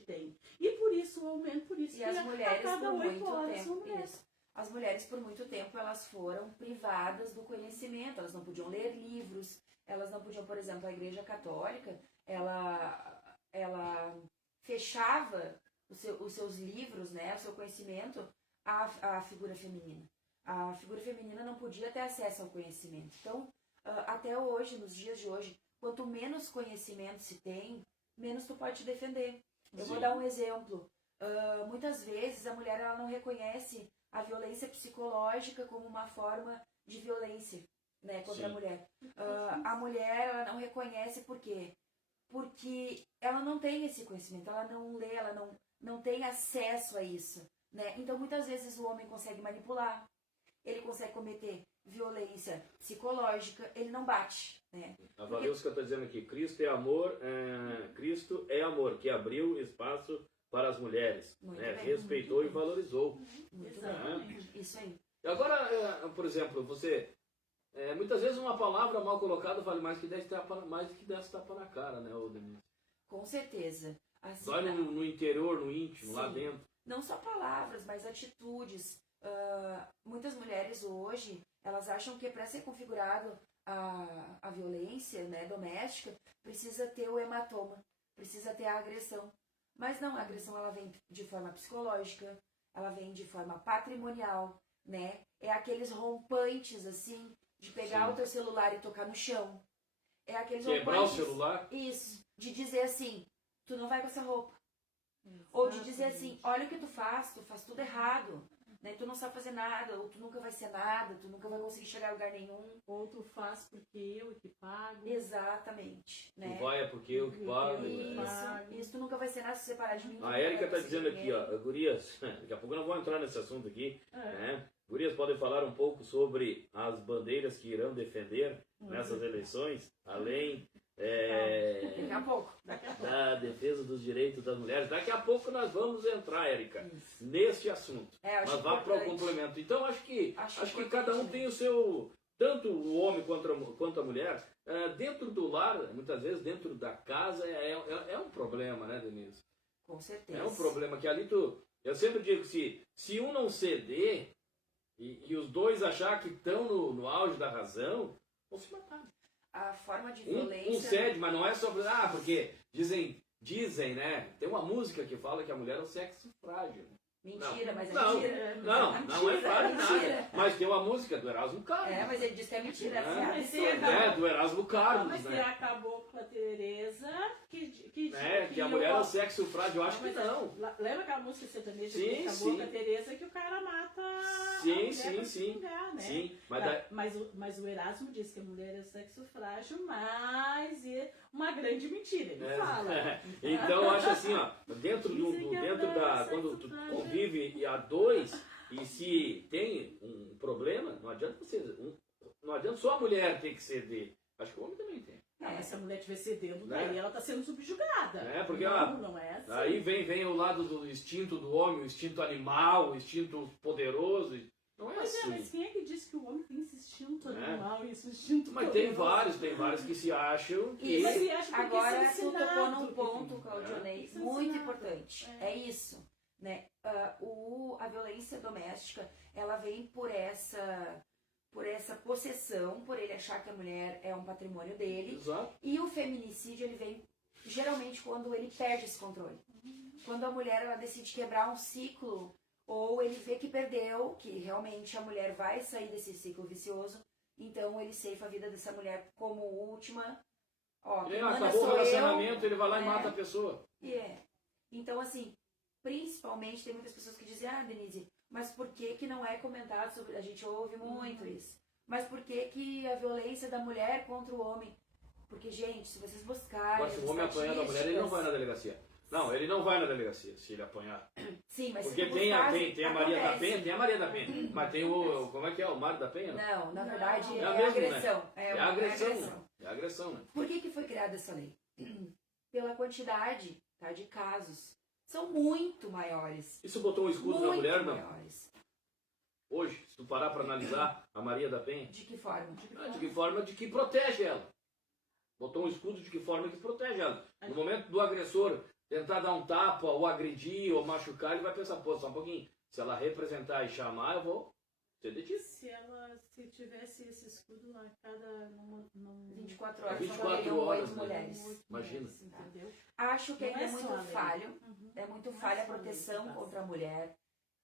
tem. E por isso o aumento, por isso E que as mulheres a cada por 8 muito horas uma tempo, mulher. isso. As mulheres por muito tempo elas foram privadas do conhecimento, elas não podiam ler livros, elas não podiam, por exemplo, a Igreja Católica, ela fechava os seus livros, né, o seu conhecimento à figura feminina. A figura feminina não podia ter acesso ao conhecimento. Então, até hoje, nos dias de hoje, quanto menos conhecimento se tem, menos tu pode te defender. Eu vou Sim. dar um exemplo. Muitas vezes a mulher ela não reconhece a violência psicológica como uma forma de violência, né, contra a Sim. mulher. A mulher ela não reconhece por quê? Porque ela não tem esse conhecimento, ela não lê, ela não tem acesso a isso, né? Então muitas vezes o homem consegue manipular, ele consegue cometer violência psicológica, ele não bate, né? A Valeuska está dizendo aqui, Cristo é amor, que abriu espaço para as mulheres, Muito né? bem, respeitou e valorizou. Muito Exatamente. bem, isso aí. E agora, por exemplo, muitas vezes uma palavra mal colocada vale mais que 10 tapas na cara, né, Denise? Com certeza. Assim, Dói no interior, no íntimo, lá Sim. dentro. não só palavras, mas atitudes. Muitas mulheres hoje, elas acham que para ser configurado a violência, né, doméstica, precisa ter o hematoma, precisa ter a agressão. Mas não, a agressão ela vem de forma psicológica, ela vem de forma patrimonial, né? É aqueles rompantes, assim, de pegar Sim. o teu celular e tocar no chão. É aqueles Quebrar o rompantes... celular. Isso, de dizer assim, tu não vai com essa roupa. Ou de dizer assim, olha o que tu faz tudo errado. Né? Tu não sabe fazer nada, ou tu nunca vai ser nada, tu nunca vai conseguir chegar a lugar nenhum. Outro faz porque eu que pago. Exatamente. Né? Tu vai é porque eu que pago. Isso, tu nunca vai ser nada se separar de mim. tu A nunca Érica vai está conseguir dizendo aqui, dinheiro. ó, gurias, daqui a pouco eu não vou entrar nesse assunto aqui, É. né? Gurias podem falar um pouco sobre as bandeiras que irão defender nessas eleições, além Daqui a pouco. da defesa dos direitos das mulheres. Daqui a pouco nós vamos entrar, Érica, Isso. neste assunto. É, eu acho Mas vá para o importante. complemento. Então, acho que Acho cada um importante, tem o seu... Tanto o homem quanto a mulher, dentro do lar, muitas vezes dentro da casa, é um problema, né, Denise? Com certeza. É um problema que ali eu sempre digo que se um não ceder e os dois achar que estão no auge da razão, vão se matar. A forma de Um violência... cede, mas não é só porque dizem, né? Tem uma música que fala que a mulher é um sexo frágil. Mentira, mas é Não, mentira. não é Mentira, frágil mentira. nada. Mas tem uma música do Erasmo Carlos. É, mas ele disse que é mentira. É. Assim, Mas absurdo. ele Do Erasmo Carlos, Mas você né? acabou com a Tereza, que Que a mulher é um sexo frágil, eu acho que Mas não. Lembra aquela música sertaneja Sim, que acabou sim. com a Tereza que o cara mata a Sim, mulher sim, pra sim. se vingar, né? Sim, Mas o Erasmo diz que a mulher é sexo frágil, mas é uma grande mentira. Ele fala. Então eu acho assim, ó, dentro Dizem que a mulher é quando sexo tu frágil. convive a dois, e se tem um problema, não adianta não adianta só a mulher ter que ceder. Acho que o homem também tem. Não, mas se a mulher estiver cedendo, Né? daí ela está sendo subjugada. Porque não é assim. aí vem o lado do instinto do homem, o instinto animal, o instinto poderoso. Não é Pois assim. mas quem é que diz que o homem tem esse instinto É. animal e esse instinto Mas poderoso? tem vários que se acham que... Isso. Mas ele acha que Agora tem que ser tu tocou ensinado, num que ponto, tem- Claudionei, Isso é muito ensinado. importante. É isso, né? A violência doméstica, ela vem por essa possessão, por ele achar que a mulher é um patrimônio dele. Exato. E o feminicídio, ele vem geralmente quando ele perde esse controle. Quando a mulher ela decide quebrar um ciclo, ou ele vê que perdeu, que realmente a mulher vai sair desse ciclo vicioso, então ele ceifa a vida dessa mulher como última. Ó, quem manda Acabou o sou eu. relacionamento, ele vai lá e É. mata a pessoa. Então, assim, principalmente tem muitas pessoas que dizem, Denise, mas por que não é comentado sobre... A gente ouve muito isso. Mas por que a violência da mulher contra o homem? Porque, gente, se vocês buscarem... Agora, se o homem apanhar da mulher, ele não vai na delegacia. Não, ele não vai na delegacia se ele apanhar. Sim, mas Porque se tu tem a buscar, Maria da acontece. Penha, tem a Maria da Penha. Mas tem o... Como é que é? O Mário da Penha? Não, na verdade Não. é É a mesma, agressão. É agressão, né? É agressão, né? Por que foi criada essa lei? pela quantidade, tá, de casos. São muito maiores. Isso botou um escudo na Muito mulher, não? maiores. Hoje, se tu parar para analisar a Maria da Penha, De que forma? de que forma? De que protege ela. Botou um escudo de que forma que protege ela. No momento do agressor tentar dar um tapa, ou agredir, ou machucar, ele vai pensar, pô, só um pouquinho. Se ela representar e chamar, eu vou ser detido. Se tivesse esse escudo lá, cada... 24 horas, 24 só horas, 8 né? mulheres. Imagina. Entendeu? Acho que Não ainda é é só muito a lei. falho. Uhum. É muito Não é falha a só a lei que proteção passa. contra a mulher.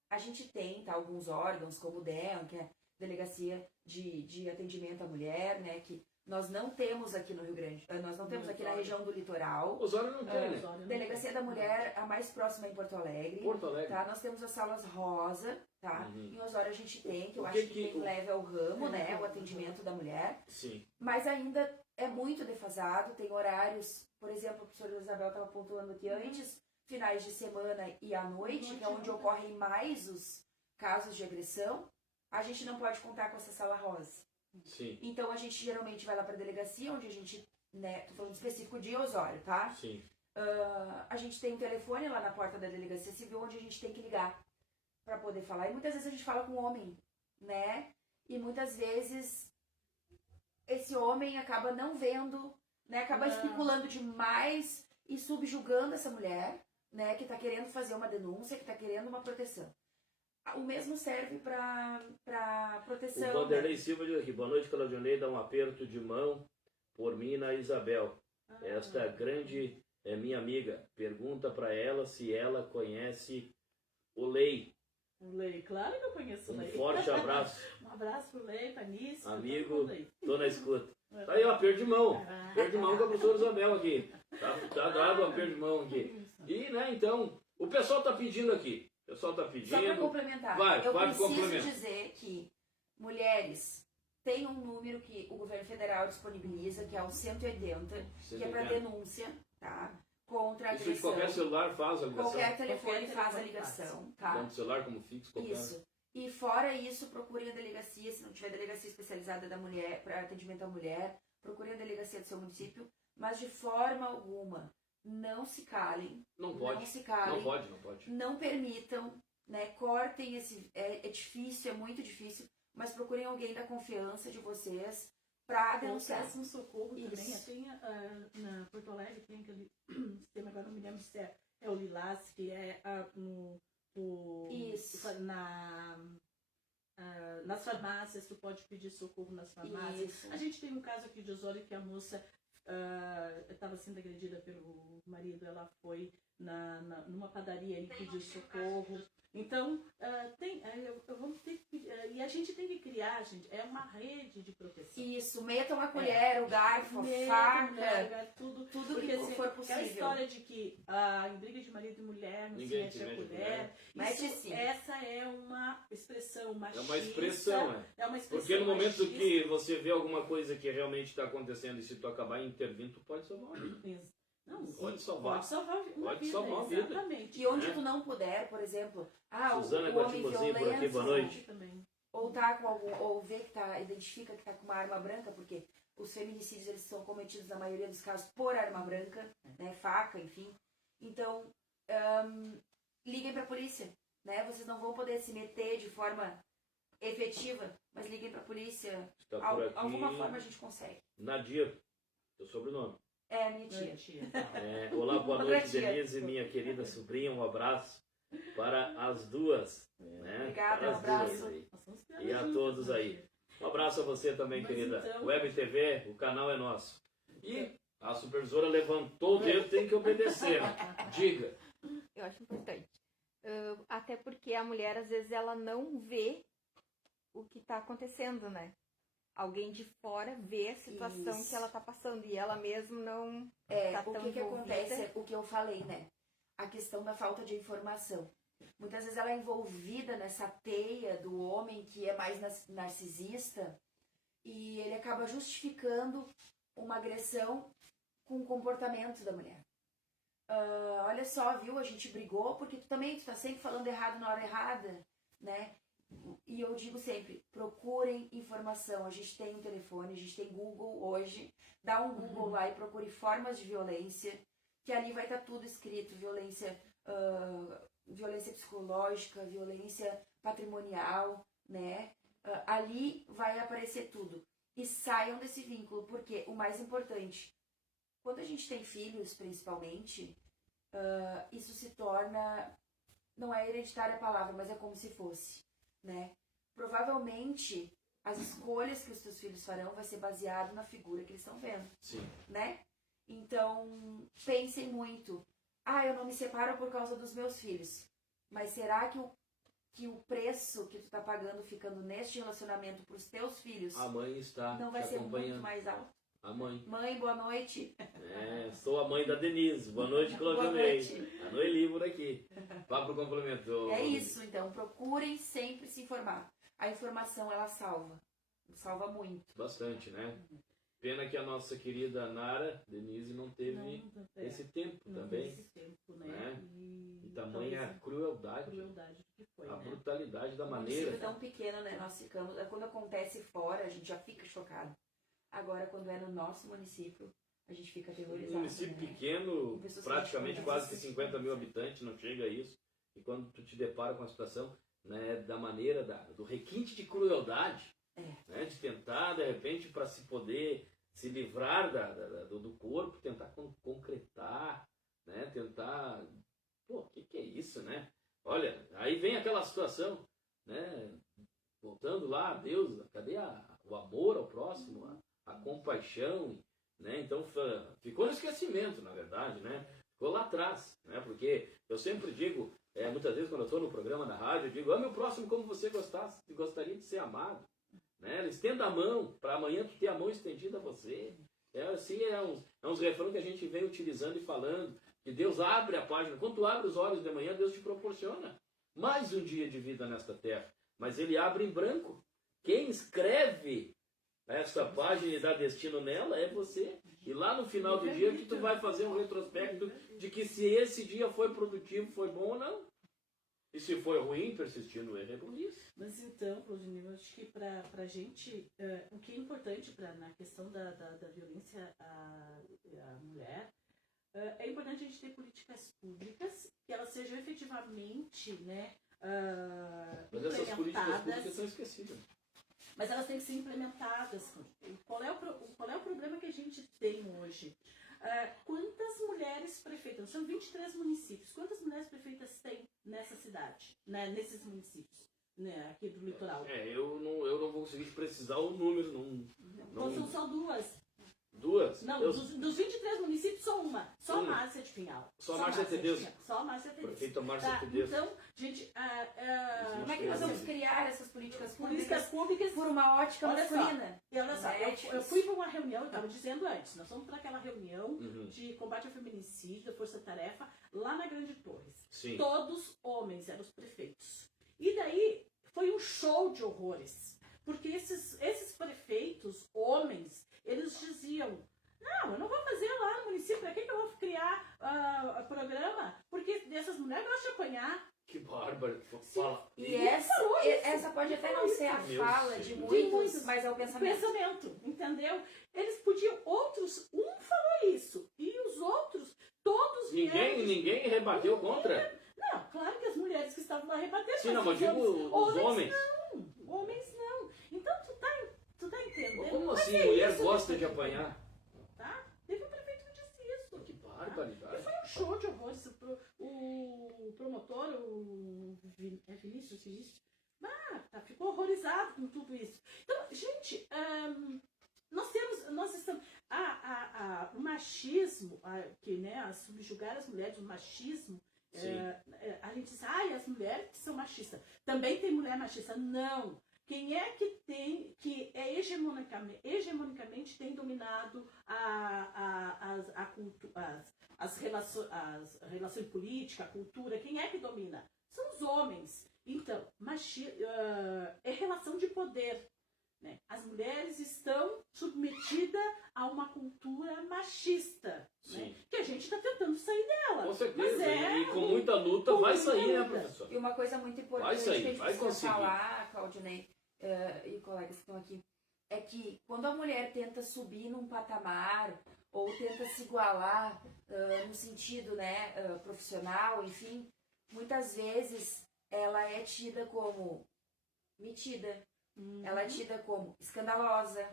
A gente tem, tá, alguns órgãos, como o DEAM, que é Delegacia de Atendimento à Mulher, né, que nós não temos aqui no Rio Grande, nós não temos aqui na região do litoral. Osório não tem, né? Delegacia da Mulher, a mais próxima é em Porto Alegre. Porto Alegre. Tá? Nós temos as salas rosa, tá? Uhum. Em Osório a gente tem, que eu O acho que que quem leva é o ramo, né, o atendimento da mulher. Sim. Mas ainda é muito defasado, tem horários, por exemplo, o professor Isabel estava pontuando aqui antes, finais de semana e à noite, que é onde ocorrem mais os casos de agressão, a gente não pode contar com essa sala rosa. Sim. Então a gente geralmente vai lá para a delegacia, onde a gente, né, tô falando específico de Osório, tá? Sim. A gente tem um telefone lá na porta da delegacia civil, onde a gente tem que ligar para poder falar. E muitas vezes a gente fala com o homem, né? E muitas vezes esse homem acaba não vendo, né? Acaba especulando demais e subjugando essa mulher, né? Que tá querendo fazer uma denúncia, que tá querendo uma proteção. O mesmo serve para proteção. O Vanderlei Silva diz aqui, boa noite, Claudionei, dá um aperto de mão por mim na Isabel. Esta grande é minha amiga. Pergunta para ela se ela conhece o Lei. O Lei, claro que eu conheço o Um Lei. forte abraço. Um abraço pro Lei, pra Nice. Amigo, tô na escuta. Tá aí, ó, aperto de mão. Aperto de mão com a professora Isabel aqui. Tá dado um aperto de mão aqui. E, né, então, o pessoal tá pedindo aqui. O pessoal tá pedindo. Só para complementar, Vai, eu pode preciso complementar. dizer que mulheres têm um número que o governo federal disponibiliza, que é o 180, que é para denúncia, tá? Contra a Isso de agressão. qualquer celular faz a ligação. Qualquer telefone Qualquer faz a telefone ligação, tá? Tanto celular como fixo, qualquer. Isso. E fora isso, procurem a delegacia, se não tiver delegacia especializada da mulher, para atendimento à mulher, procurem a delegacia do seu município, mas de forma alguma, não se calem. Não pode. Não se calem. Não pode. Não permitam, né? Cortem esse. É difícil, é muito difícil, mas procurem alguém da confiança de vocês para denunciar. Peçam socorro também. Isso. Tem, na Porto Alegre tem aquele sistema, agora não me lembro se é o Lilás, que é Isso. nas farmácias, tu pode pedir socorro nas farmácias. Isso. A gente tem um caso aqui de Osório que a moça estava sendo agredida pelo marido, ela foi numa padaria e pediu socorro. Então, vamos ter que, e a gente tem que criar, gente, é uma rede de proteção. Isso, metam a colher, o garfo, a faca, tudo tudo que assim, for aquela possível. história de que em briga de marido e mulher não Ninguém se se mete a mete colher, Mete sim. essa é uma expressão machista. É uma expressão, né? É uma expressão Porque no momento machista. que você vê alguma coisa que realmente está acontecendo e se tu acabar intervindo, tu pode salvar uma vida. Não, Pode salvar. Pode salvar uma Pode vida, salvar uma vida. exatamente. E onde É. tu não puder, por exemplo, Suzana o homem Guatimozinho por aqui, violento, boa noite. Também. ou tá com algum, ou vê que tá, identifica que tá com uma arma branca, porque os feminicídios eles são cometidos na maioria dos casos por arma branca, né, faca, enfim. Então, liguem pra polícia, né? Vocês não vão poder se meter de forma efetiva, mas liguem pra polícia. Está por aqui. Alguma forma a gente consegue. Nadir, teu sobrenome. É, minha tia. Olá, boa Outra noite, tia. Denise, minha querida sobrinha. Um abraço para as duas. Né? Obrigada, Para um as abraço. duas aí. Nós somos criadas E a juntas, todos né, aí. tia? Um abraço a você também, Mas querida. então- Web TV, o canal é nosso. E a supervisora levantou o dedo, tem que obedecer. Diga. Eu acho importante. Até porque a mulher, às vezes, ela não vê o que está acontecendo, né? Alguém de fora vê a situação Isso. que ela está passando e ela mesmo não tá O tão que envolvida. acontece é o que eu falei, né? A questão da falta de informação. Muitas vezes ela é envolvida nessa teia do homem que é mais narcisista e ele acaba justificando uma agressão com o comportamento da mulher. Olha só, viu? A gente brigou porque tu tá sempre falando errado na hora errada, né? E eu digo sempre, procurem informação. A gente tem um telefone, a gente tem Google hoje. Dá um Google lá e procure formas de violência. que ali vai estar tudo escrito, violência psicológica, violência patrimonial, né? Ali vai aparecer tudo. E saiam desse vínculo, porque o mais importante, quando a gente tem filhos, principalmente, isso se torna, não é hereditária a palavra, mas é como se fosse, né? Provavelmente, as escolhas que os teus filhos farão vai ser baseado na figura que eles estão vendo, Sim. né? Então, pensem muito. Eu não me separo por causa dos meus filhos. Mas será que o preço que tu tá pagando ficando neste relacionamento pros teus filhos A mãe está não vai te ser muito acompanhando. mais alto? A mãe. Mãe, boa noite. Sou a mãe da Denise. Boa noite, Boa Claudionei. noite. A Noeli por aqui. Vá pro complemento. É isso, então. Procurem sempre se informar. A informação, ela salva. Salva muito. Bastante, né? Pena que a nossa querida Nara, Denise, não teve esse tempo também. Esse tempo, né? Né? E E tamanha crueldade, que foi, a né? brutalidade da Um maneira. município tão pequeno, né? Nós ficamos... Quando acontece fora, a gente já fica chocado. Agora, quando é no nosso município, a gente fica aterrorizado. Um município né? pequeno, Pessoas praticamente que quase que acontecem. 50 mil habitantes, não chega a isso. E quando tu te depara com a situação, né, da maneira, do requinte de crueldade, né, de tentar, de repente, para se poder se livrar do corpo, tentar concretar, né, tentar... Pô, o que é isso, né? Olha, aí vem aquela situação, né, voltando lá, Deus, cadê o amor ao próximo, a compaixão, né? Então ficou no esquecimento, na verdade, né? Ficou lá atrás, né? Porque eu sempre digo, muitas vezes quando eu estou no programa da rádio, eu digo, ame o próximo como você gostaria de ser amado, né? Estenda a mão, para amanhã tu ter a mão estendida a você. Assim, uns refrões que a gente vem utilizando e falando, que Deus abre a página. Quando tu abre os olhos de manhã, Deus te proporciona mais um dia de vida nesta terra. Mas ele abre em branco. Quem escreve essa página e dá destino nela é você. E lá no final do dia que tu vai fazer um retrospecto de que se esse dia foi produtivo, foi bom ou não. E se foi ruim, persistir no erro é burrice. Mas então, Claudinei, eu acho que para a gente, o que é importante na questão da violência à mulher, é importante a gente ter políticas públicas que elas sejam efetivamente, né, mas essas políticas públicas implementadas. são esquecidas. Mas elas têm que ser implementadas. Qual é o problema que a gente tem hoje? Quantas mulheres prefeitas? São 23 municípios. Quantas mulheres prefeitas tem nessa cidade, né, nesses municípios, né, aqui do litoral? Eu não vou conseguir precisar o número. Então são só duas. Duas? Não, dos 23 municípios, só uma. Só a Márcia de Pinhal. Só a Márcia Tedesco. Só a Márcia Tedesco. Prefeita Márcia Tedesco. Então, gente... Como é que nós vamos criar essas políticas públicas por uma ótica masculina? E olha só, eu fui para uma reunião, eu estava dizendo antes, nós fomos para aquela reunião de combate ao feminicídio, da Força Tarefa, lá na Grande Torres. Sim. Todos homens eram os prefeitos. E daí foi um show de horrores. Porque esses prefeitos, homens, eles diziam, não, eu não vou fazer lá no município, para que eu vou criar programa? Porque essas mulheres gostam de apanhar. Que bárbaro. Fala. E essa pode até não ser a fala de muitos, mas é o pensamento. Entendeu? Eles podiam, um falou isso, e os outros, todos vieram... Ninguém rebateu contra? Não, claro que as mulheres que estavam lá rebateram. Sim, não, mas digo os homens. Não, homens não. Então tu tá entendendo? Como Mas assim, é mulher isso, gosta de apanhar? Tá? Teve um prefeito que disse isso. Que barbaridade. E foi um show de horrores. O promotor, Vinícius, ficou horrorizado com tudo isso. Então, gente, nós estamos... o machismo, subjugar as mulheres, o machismo, a gente diz, as mulheres que são machistas. Também tem mulher machista. Não. Quem é que hegemonicamente tem dominado as relações políticas, a cultura? Quem é que domina? São os homens. Então, é relação de poder. Né? As mulheres estão submetidas a uma cultura machista, né? Que a gente está tentando sair dela. Com certeza, mas e com muita luta vai sair, né, professor? E uma coisa muito importante Vai sair, que a gente vai precisa conseguir. falar, Claudinei, e colegas que estão aqui, é que quando a mulher tenta subir num patamar ou tenta se igualar no sentido, né, profissional, enfim, muitas vezes ela é tida como metida, ela é tida como escandalosa,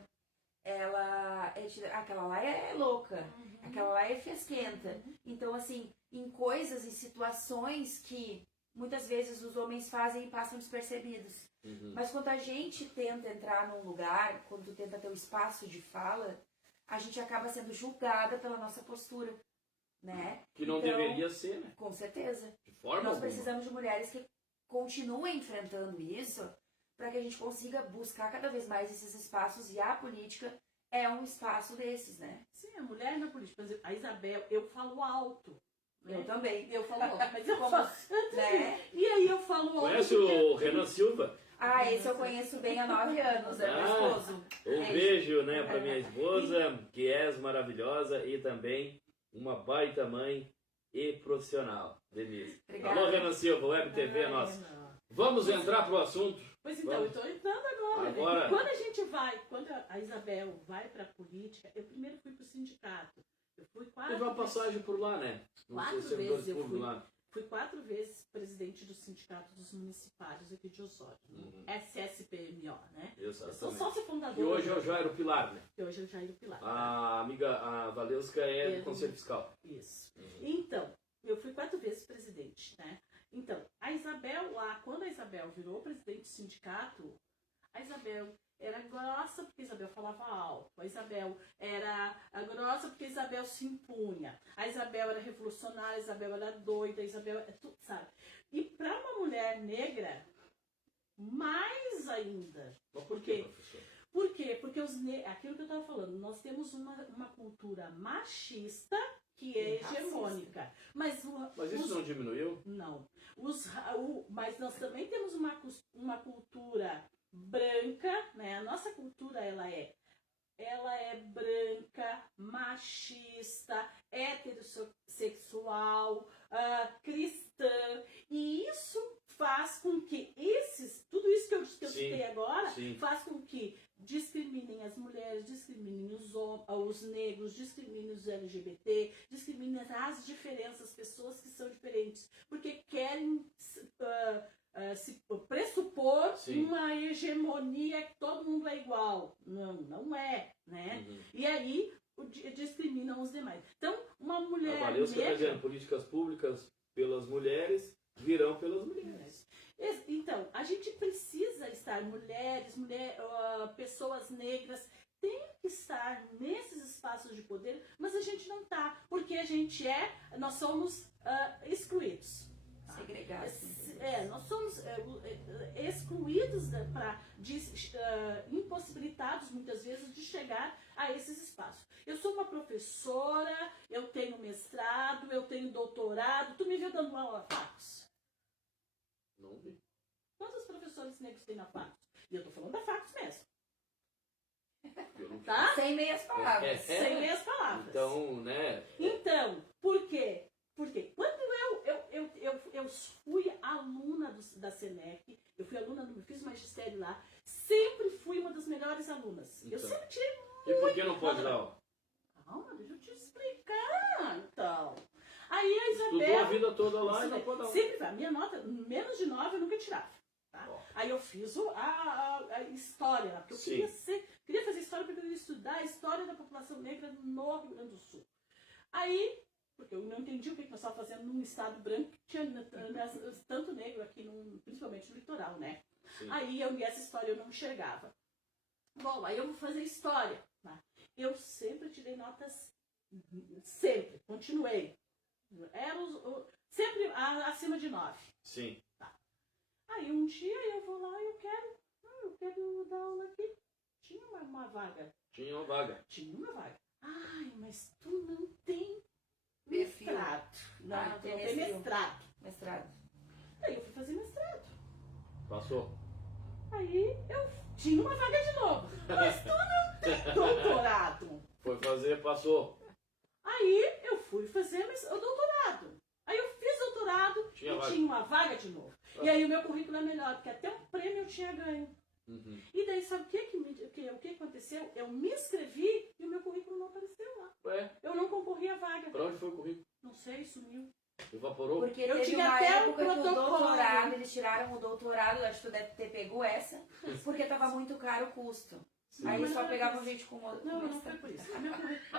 ela é tida, aquela lá é louca, aquela lá é fiasquenta. Então, assim, em coisas e situações que muitas vezes os homens fazem e passam despercebidos. Mas quando a gente tenta entrar num lugar, quando tu tenta ter um espaço de fala, a gente acaba sendo julgada pela nossa postura, né? Que não Então, deveria ser, né? Com certeza. De forma Nós alguma. precisamos de mulheres que continuem enfrentando isso para que a gente consiga buscar cada vez mais esses espaços, e a política é um espaço desses, né? Sim, a mulher na política. Por exemplo, a Isabel, eu falo alto. Né? Eu também. Eu falo alto, mas eu Como, falo... né? E aí eu falo alto. Conhece porque- o Renan Silva? Ah, esse eu conheço bem há 9 anos, é meu esposo. Um beijo, né, para minha esposa, que és maravilhosa e também uma baita mãe e profissional, Denise. Obrigada. Alô, Renan Silva, Web TV é nossa. Vamos entrar pro assunto? Pois então, Vamos. eu estou entrando agora. Agora- Quando a gente vai, quando a Isabel vai para a política, eu primeiro fui para o sindicato. Eu fui Teve uma passagem por lá, né? Quatro Nos servidores vezes eu públicos fui. lá. Fui 4 vezes presidente do Sindicato dos Municipários aqui de Osório. SSPMO, né? Eu sou Exatamente. sócia E fundadora. hoje é o Jairo Pilar, né? E hoje é o Jair Pilar. tá? A amiga, a Valeuska é do Conselho Fiscal. Isso. Então, eu fui 4 vezes presidente, né? Então, a Isabel lá, quando a Isabel virou presidente do sindicato, a Isabel era grossa porque a Isabel falava alto. A Isabel era grossa porque a Isabel se impunha. A Isabel era revolucionária, a Isabel era doida, a Isabel... Tu sabe? E para uma mulher negra, mais ainda. Mas por quê, professor? Por quê? Porque aquilo que eu estava falando, nós temos uma cultura machista que é E racista. hegemônica. Mas Mas isso não diminuiu? não. Mas nós também temos uma cultura branca, né? A nossa cultura, ela é branca, machista, heterossexual, cristã. E isso faz com que tudo isso que eu Sim, citei agora, sim. faz com que discriminem as mulheres, discriminem os negros, discriminem os LGBT, discriminem as diferenças, as pessoas que são diferentes, porque querem se pressupor Sim. uma hegemonia que todo mundo é igual. Não é, né? E aí discriminam os demais. Então, uma mulher A Valeuska está negra... dizendo, políticas públicas pelas mulheres virão pelas mulheres. Então, a gente precisa estar, pessoas negras, tem que estar nesses espaços de poder, mas a gente não está, porque nós somos excluídos. Segregados. Nós somos excluídos, impossibilitados muitas vezes de chegar a esses espaços. Eu sou uma professora, eu tenho mestrado, eu tenho doutorado. Tu me viu dando aula na Facos? Não vi. Quantos professores negros tem na Facos? E eu tô falando da Facos mesmo, Eu não... tá? Sem meias palavras. Sem meias palavras. Então, né? Então, por quê? Porque quando eu fui aluna da Senec, eu fiz magistério lá, sempre fui uma das melhores alunas. Eu Então. sempre tirei E por que não pode dar aula? Calma, deixa eu te explicar, então. Aí a Estudou a Isabel... vida toda lá e não pode dar aula. Sempre vai. Minha nota, menos de 9 eu nunca tirava. Tá? Ó. Aí eu fiz a história lá, porque eu queria fazer história porque eu queria estudar a história da população negra no Rio Grande do Sul. Aí, porque eu não entendi o que nós estávamos fazendo num estado branco que tinha tanto negro aqui, principalmente no litoral, né? Sim. Aí essa história eu não enxergava. Bom, aí eu vou fazer história. Tá? Eu sempre tirei notas, sempre, continuei. Era sempre acima de 9. Sim. Aí um dia eu vou lá e eu quero dar aula aqui. Tinha uma vaga. Tinha uma vaga. Tinha uma vaga. Ai, mas tu não tem Perfil. mestrado. Não, Ah, não tem tem perfil. mestrado. Mestrado. Aí eu fui fazer mestrado. Passou. Aí eu tinha uma vaga de novo. Mas tu não tem doutorado. Foi fazer, passou. Aí eu fui fazer o doutorado. Aí eu fiz doutorado Tinha e vaga. tinha uma vaga de novo. E aí o meu currículo é melhor, porque até um prêmio eu tinha ganho. Uhum. E daí, sabe o que aconteceu? Eu me inscrevi e o meu currículo não apareceu lá. Ué, Eu não concorri à vaga. pra onde foi o currículo? Não sei, sumiu. Evaporou? Porque Eu teve tinha uma até o época que o protocolo. doutorado, eles tiraram o doutorado, acho que tu deve ter pego essa, porque tava muito caro o custo. Sim. Aí Mas só não pegavam foi gente com uma... Não foi por isso.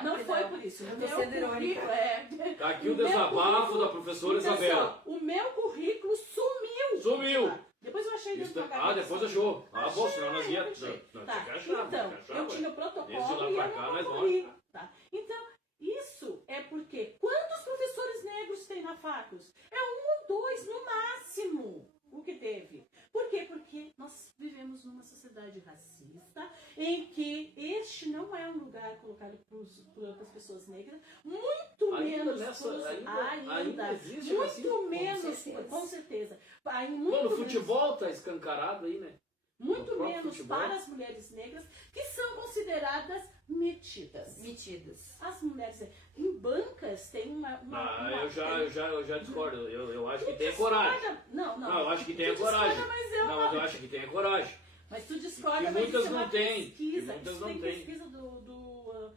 Não foi por isso. Eu O tô meu sendo irônica. currículo Tá aqui o meu desabafo currículo- da professora Então, Isabela. assim, ó, o meu currículo sumiu. Sumiu! Depois eu achei Isso dentro da ah, depois achou. Ah, bom, senão nós ia... achei. Não, Tá. tinha que achar, Então, tinha que achar, eu ué. tinha o Desde protocolo lá e pra eu cá, não nós concorri. vamos. Tá? Então, isso é porque quantos professores negros tem na Facos? É um ou dois no máximo o que teve. Por quê? Porque nós vivemos numa sociedade racista em que este não é um lugar colocado para as pessoas negras, muito Ainda menos nessa- pros- ainda existe muito racismo? menos, com certeza. Aí, muito Bom, no menos- futebol tá escancarado aí, né? muito No próprio menos futebol. para as mulheres negras que são consideradas metidas. Metidas. As mulheres em bancas tem Eu já discordo. Eu acho que Tu tem discorda- coragem. Não, Não, eu acho que tem tu coragem. discorda, mas eu Não, mas eu acho que tem coragem. Mas tu discorda, Que mas muitas isso é uma não têm, pesquisa. que muitas Isso não tem têm. pesquisa do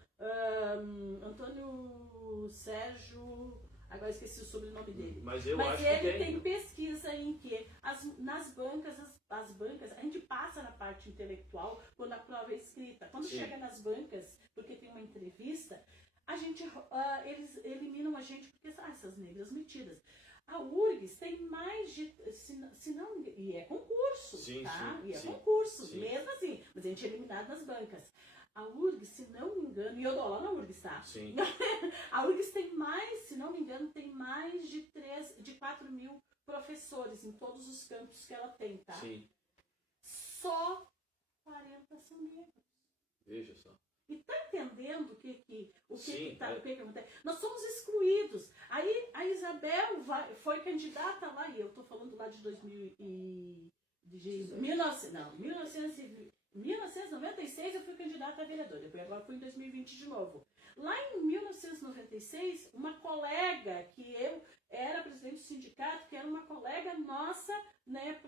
Antônio Sérgio... Agora esqueci o sobrenome dele. Mas eu Mas acho que ele tem. tem pesquisa em que nas bancas, as bancas, a gente passa na parte intelectual quando a prova é escrita. Quando Sim. chega nas bancas, porque tem uma entrevista, eles eliminam a gente porque essas negras metidas. A URGS tem mais de, se não, e é concurso, Sim, tá? sim, E é sim, concurso, sim. mesmo assim, mas a gente é eliminado nas bancas. A URGS, se não me engano, e eu dou lá na URGS, tá? Sim. A URGS tem mais, se não me engano, tem mais de 4 mil professores em todos os campos que ela tem, tá? Sim. Só 40 são negros. Veja só. E tá entendendo o que Sim, acontece? Nós somos excluídos. Aí a Isabel foi candidata lá, e eu tô falando lá de 1996 eu fui candidata a vereadora, depois agora fui em 2020 de novo. Lá em 1996, uma colega que eu era presidente do sindicato, que era uma colega nossa, né,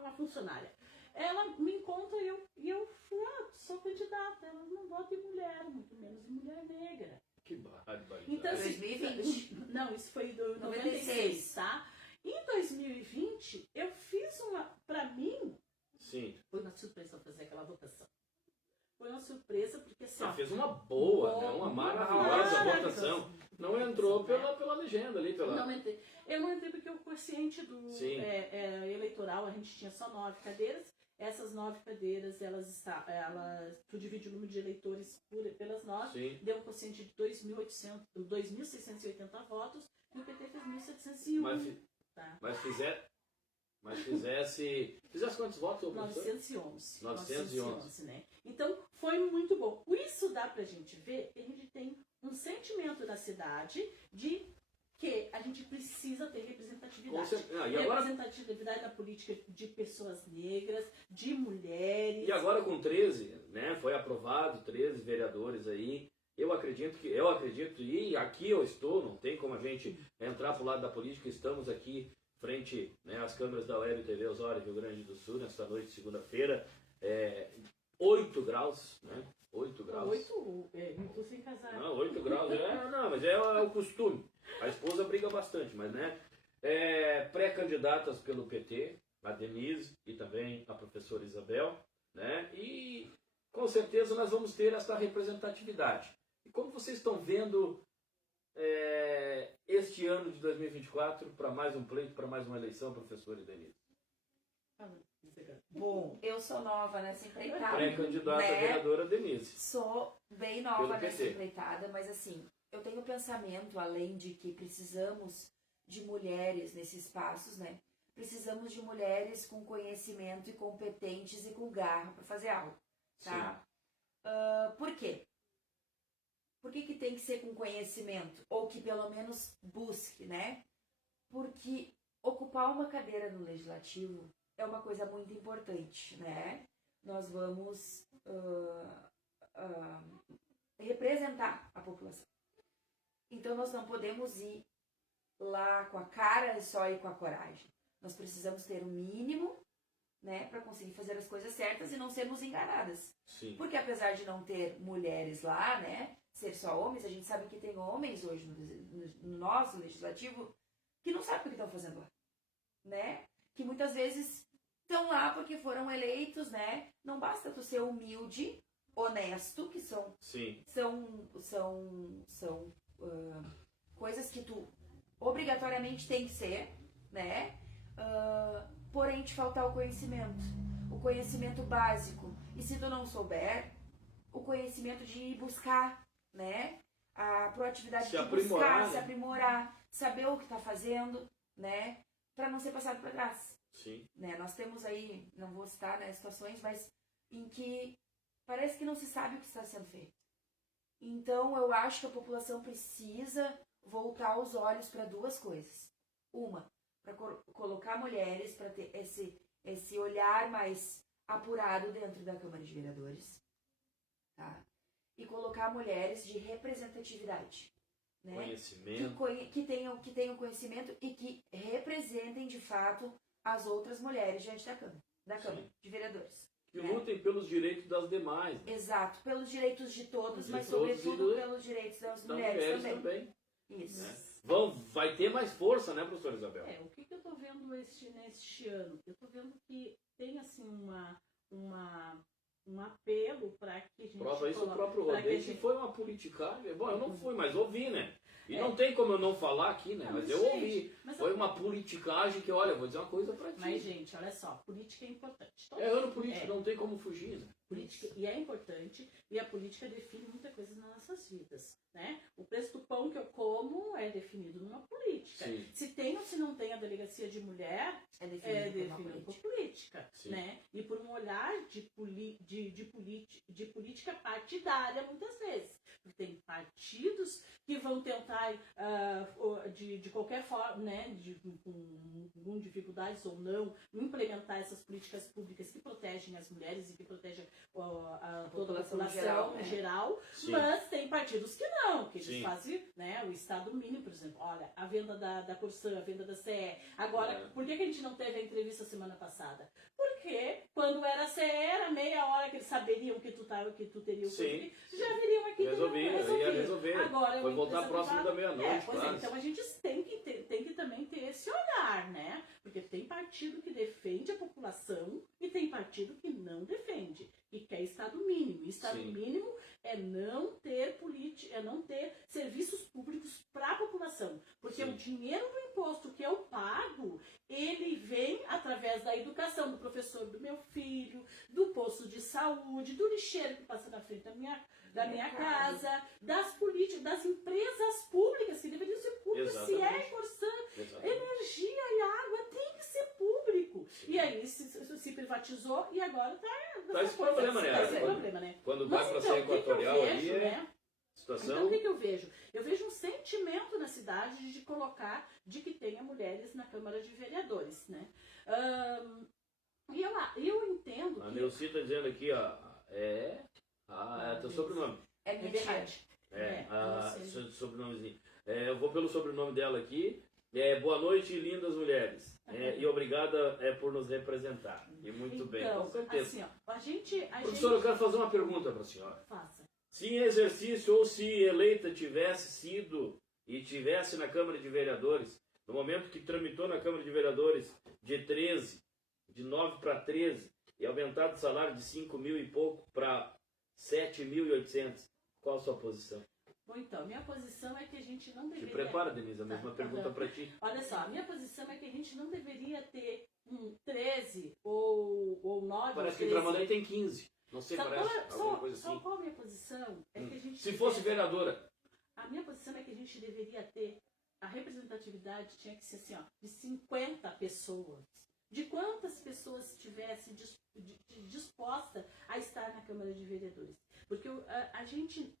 uma funcionária. Ela me encontra e eu fui, sou candidata, ela não vota em mulher, muito menos em mulher negra. Que barbaridade. Então, assim, 2020. Não, isso foi do 96, 96, tá? Em 2020, eu fiz pra mim, Sim. foi uma surpresa fazer aquela votação. Foi uma surpresa, porque assim, ó, Fez uma boa, né? Uma maravilhosa maravilhosa. votação. Não entrou pela legenda ali, pela. não entrei. Eu não entrei porque o quociente do Sim. eleitoral, a gente tinha só 9 cadeiras. Essas 9 cadeiras, tu divide o número de eleitores pelas 9, Sim. deu um quociente de 2.680 votos, e o PT fez 1.701. Tá? Mas fizesse quantos votos, ô professor? 911. 911. Né? Então, foi muito bom. Isso dá pra gente ver que a gente tem um sentimento da cidade de que a gente precisa ter representatividade. E agora, Representatividade na política de pessoas negras, de mulheres. e agora com 13, né? Foi aprovado 13 vereadores aí. Eu acredito, e aqui eu estou, não tem como a gente entrar pro lado da política, estamos aqui frente, né, às câmeras da Web TV Osório, Rio Grande do Sul, nesta noite, segunda-feira, 8 graus, né? 8 graus. 8, não tô sem casar. Não, 8 graus, mas é o costume. A esposa briga bastante, mas né? Pré-candidatas pelo PT, a Denise e também a professora Isabel, né? E com certeza nós vamos ter essa representatividade. E como vocês estão vendo este ano de 2024 para mais um pleito, para mais uma eleição, professora Denise? Bom, eu sou nova nessa empreitada. Pré-candidata a vereadora Denise. Sou bem nova Pelo nessa PT. empreitada, mas assim, eu tenho pensamento, além de que precisamos de mulheres nesses espaços, né? Precisamos de mulheres com conhecimento e competentes e com garra para fazer algo, tá? Por quê? Por que tem que ser com conhecimento? Ou que pelo menos busque, né? Porque ocupar uma cadeira no legislativo é uma coisa muito importante, né? Nós vamos representar a população. Então nós não podemos ir lá com a cara e só ir com a coragem. Nós precisamos ter o mínimo né, para conseguir fazer as coisas certas e não sermos enganadas. Sim. Porque apesar de não ter mulheres lá, né, ser só homens, a gente sabe que tem homens hoje no nosso legislativo que não sabem o que estão fazendo lá, né? Que muitas vezes estão lá porque foram eleitos, né? Não basta tu ser humilde, honesto, que são Sim. Coisas que tu obrigatoriamente tem que ser, né? Porém te faltar o conhecimento básico. E se tu não souber, o conhecimento de ir buscar, né? A proatividade de buscar, se aprimorar, saber o que tá fazendo, né? Para não ser passado para trás. Sim. Né? Nós temos aí, não vou citar, né, situações, mas em que parece que não se sabe o que está sendo feito. Então eu acho que a população precisa voltar os olhos para duas coisas. Uma, para colocar mulheres, para ter esse olhar mais apurado dentro da Câmara de Vereadores, tá? E colocar mulheres de representatividade, né? Conhecimento. Que tenham conhecimento e que representem de fato as outras mulheres diante da Câmara Sim. de Vereadores. Que né? lutem pelos direitos das demais. Né? Exato, pelos direitos de todos, De mas todos sobretudo pelos direitos das mulheres também. Isso. Né? Vai ter mais força, né, professora Isabel? O que eu tô vendo neste ano? Eu tô vendo que tem assim um apelo para que a gente... Prova isso o próprio Rodrigo, que foi uma politicagem. Bom, eu não fui, mas ouvi, né? E não tem como eu não falar aqui, né? Mas eu ouvi. Foi uma politicagem que, olha, vou dizer uma coisa pra ti. Mas, gente, olha só, política é importante. É ano político, não tem como fugir, né? Política, e é importante, e a política define muita coisa nas nossas vidas, né? O preço do pão que eu como é definido numa política. Sim. Se tem ou se não tem a delegacia de mulher, é definido por política, Sim. né? E por um olhar de política partidária, muitas vezes. Porque tem partidos que vão tentar, de qualquer forma, né, com dificuldades ou não, implementar essas políticas públicas que protegem as mulheres e que protegem toda a população em geral, mas tem partidos que não, que eles fazem, né, o Estado mínimo, por exemplo. Olha, a venda da Corsã, a venda da CE. Agora, por que a gente não teve a entrevista semana passada? Porque quando era a CE, era meia hora que eles saberiam que tu teria o Covid, já viriam aqui ia resolver. Agora, vai voltar próximo da meia-noite, claro. Então a gente tem que também ter esse olhar, né? Porque tem partido que defende a população e tem partido que não defende. E quer Estado mínimo. E Estado mínimo é não ter serviços públicos para a população. Porque o dinheiro do imposto que eu pago, ele vem através da educação do professor do meu filho, do posto de saúde, do lixeiro que passa na frente da minha casa, das políticas, das empresas públicas, que deveriam ser públicas, se é importante. Energia e água tem que ser público. E aí se privatizou e agora tá esse problema, né? Quando vai para ser equatorial ali, situação... Então o que eu vejo? Eu vejo um sentimento na cidade de colocar, de que tenha mulheres na Câmara de Vereadores, né? E eu entendo A Neuci está dizendo aqui, teu sobrenome. É verdade. Sobrenomezinho. Eu vou pelo sobrenome dela aqui. Boa noite, lindas mulheres. E obrigada por nos representar. E muito bem, com certeza. Assim, Professora, eu quero fazer uma pergunta para a senhora. Faça. Se em exercício ou se eleita tivesse sido e tivesse na Câmara de Vereadores, no momento que tramitou na Câmara de Vereadores de 9 para 13, e aumentado o salário de 5 mil e pouco para 7.800, qual a sua posição? Bom, então, minha posição é que a gente não deveria... Te prepara, Denise, a mesma pergunta para ti. Olha só, a minha posição é que a gente não deveria ter 13 ou 9 Parece que ou 13. em Tramandaí tem 15. Não sei, alguma coisa assim. Só qual a minha posição? É que a gente se fosse vereadora. A minha posição é que a gente deveria ter, a representatividade tinha que ser assim, de 50 pessoas. De quantas pessoas estivessem disposta a estar na Câmara de Vereadores. Porque a gente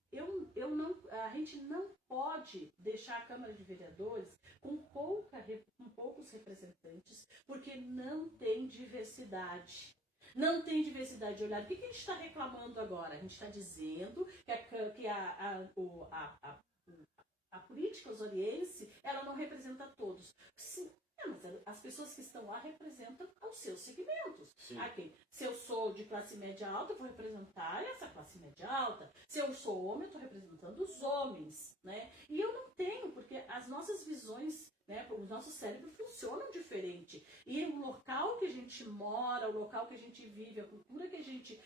não pode deixar a Câmara de Vereadores com poucos representantes, porque não tem diversidade. Não tem diversidade de olhar. O que a gente está reclamando agora? A gente está dizendo que a política osoriense, ela não representa todos. Sim, mas as pessoas que estão lá representam os seus segmentos. Sim. Aqui, se eu sou de classe média alta, eu vou representar essa classe média alta. Se eu sou homem, eu estou representando os homens, né? E eu não tenho, porque as nossas visões, né, o nosso cérebro funciona diferente. E o local que a gente mora, o local que a gente vive, a cultura que a gente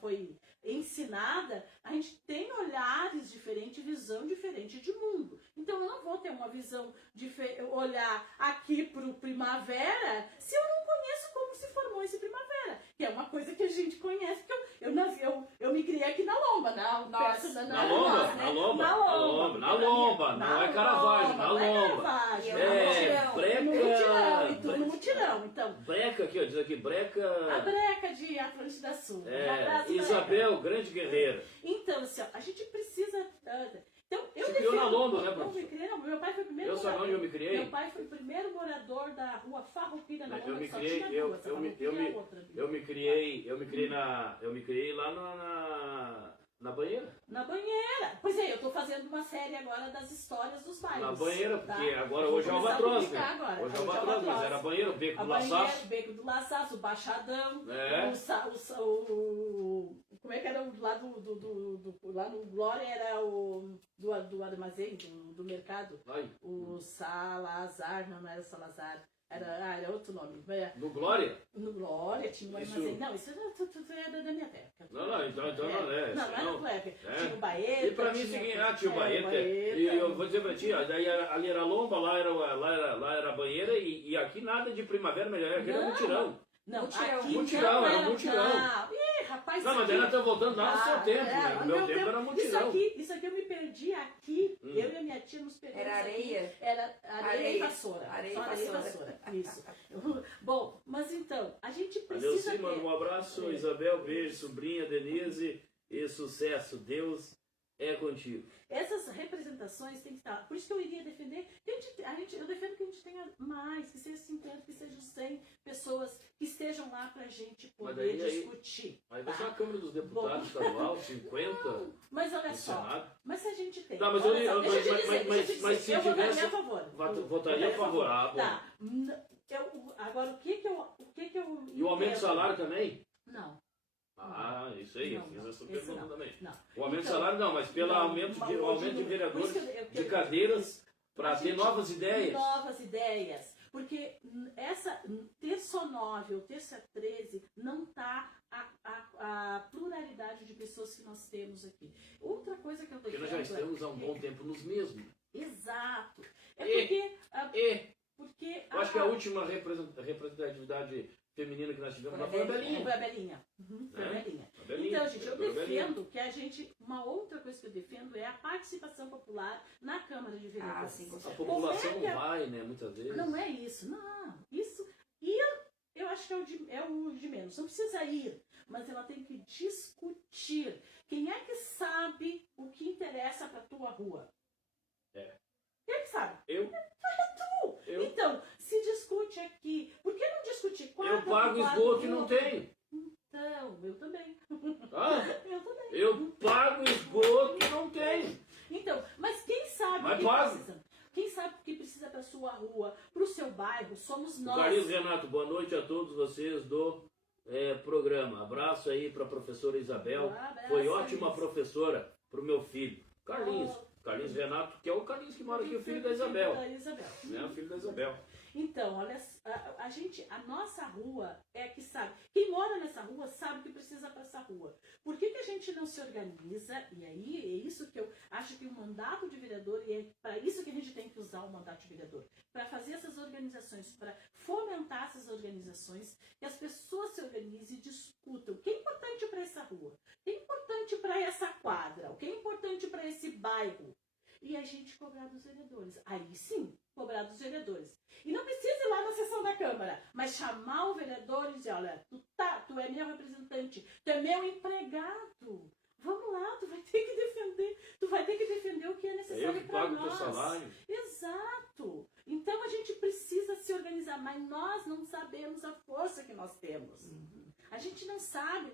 foi ensinada, a gente tem olhares diferentes, visão diferente de mundo. Então eu não vou ter uma visão olhar aqui para o primavera se eu não conheço como se formou esse primavera, que é uma coisa que a gente conhece, porque eu me criei aqui na Lomba, Na Lomba, não é Caravaggio, na Lomba. No mutirão, então. Breca aqui, ó, diz aqui, breca... A breca de Atlântida Sul. Isabel, grande guerreira. Então, assim, ó, a gente precisa... Então, Você criou na Lomba, né, professor? Não me criei, não. Meu pai foi o primeiro Eu sabe onde eu me criei? Meu pai foi o primeiro morador da rua Farroupilha, na Lomba, Eu me que só criei, tinha duas, a Farroupilha e a outra. eu me criei lá na banheira. Na banheira. Pois é, eu tô fazendo uma série agora das histórias dos bairros. Na banheira, porque tá? agora hoje é o Albatroz, né? Agora. Hoje é o Albatroz, mas era banheiro, o Beco do Laçaço. O Beco do Laçaço, o Baixadão, É. como é que era o lá lá no Glória era o do armazém, do mercado. Ai. O Salazar, não era Salazar. Era outro nome. No Glória? No Glória tinha um armazém. Não, isso é da minha terra. Não, então não é. Não era do Kleber. É. Tinha o Baeta. E pra mim é o seguinte, tinha o Baeta. E eu vou dizer pra ti, ó, daí ali era Lomba, lá era a banheira e aqui nada de primavera, melhor, aqui era mutirão. Não, mutirão, era mutirão. Ih, rapaz, não, mas daí nós estamos voltando lá no seu tempo, né? No meu tempo era mutirão. Isso aqui eu me perdi aqui, eu e a minha tia nos perdemos. Era areia? Era areia e vassoura. Areia e vassoura. Isso. Bom, mas então, a gente precisa manda um abraço, Isabel, beijo, sobrinha, Denise, e sucesso. Deus é contigo. Essas representações têm que estar. Por isso que eu iria defender. Eu defendo que a gente tenha mais, que seja 50, que sejam 100 pessoas que estejam lá pra gente poder discutir. Mas vai ser a Câmara dos Deputados estadual, 50. Não, mas olha só. Senado. Mas se a gente tem. Tá, mas se eu votaria tivesse. a favor. Votaria favorável. Tá. Agora, o que que eu. E o aumento do salário também? Não. Ah, isso aí, eu fiz essa pergunta também. Não. O aumento do salário não, mas pelo aumento de vereadores, de cadeiras, para ter novas ideias. Novas ideias. Porque terça 9 ou terça 13 não está a pluralidade de pessoas que nós temos aqui. Outra coisa que eu defendo. Porque nós já estamos há um bom tempo nos mesmos. Exato. Porque eu acho que a última representatividade feminina que nós tivemos foi a Belinha. Foi a Belinha. Foi a Belinha. Então, gente, eu defendo que uma outra coisa que eu defendo é a participação popular na Câmara de Vereadores. A população não vai, né, muitas vezes. Não é isso, não. Isso eu acho que é o de menos. Não precisa ir, mas ela tem que discutir. Quem é que sabe o que interessa para tua rua? Quem é que sabe? Eu. Então, se discute aqui. Por que não discutir Eu pago esgoto e não tenho. Então, eu também. Eu também. Eu pago esgoto e não tenho. Então, mas quem sabe mas o que pago. precisa? Quem sabe o que precisa para sua rua, para o seu bairro, somos nós. Carlos Renato, boa noite a todos vocês do programa. Abraço aí para a professora Isabel. Foi ótima professora para o meu filho. Carlinhos Renato, que é o Carlinhos que mora aqui, o filho da Isabel. O filho da Isabel. Então, olha, a nossa rua é que sabe. Quem mora nessa rua sabe o que precisa para essa rua. Por que a gente não se organiza? E aí é isso que eu acho que o mandato de vereador, e é para isso que a gente tem que usar o mandato de vereador. Para fazer essas organizações, para fomentar essas organizações, que as pessoas se organizem e discutam o que é importante para essa rua, o que é importante para essa quadra, o que é importante para esse bairro. E a gente cobrar dos vereadores. Aí sim, cobrar dos vereadores. E não precisa ir lá na sessão da Câmara, mas chamar o vereador e dizer, olha, tu é meu representante, tu é meu empregado. Vamos lá, tu vai ter que defender o que é necessário para nós. Eu pago teu salário. Exato. Então a gente precisa se organizar, mas nós não sabemos a força que nós temos. A gente não sabe,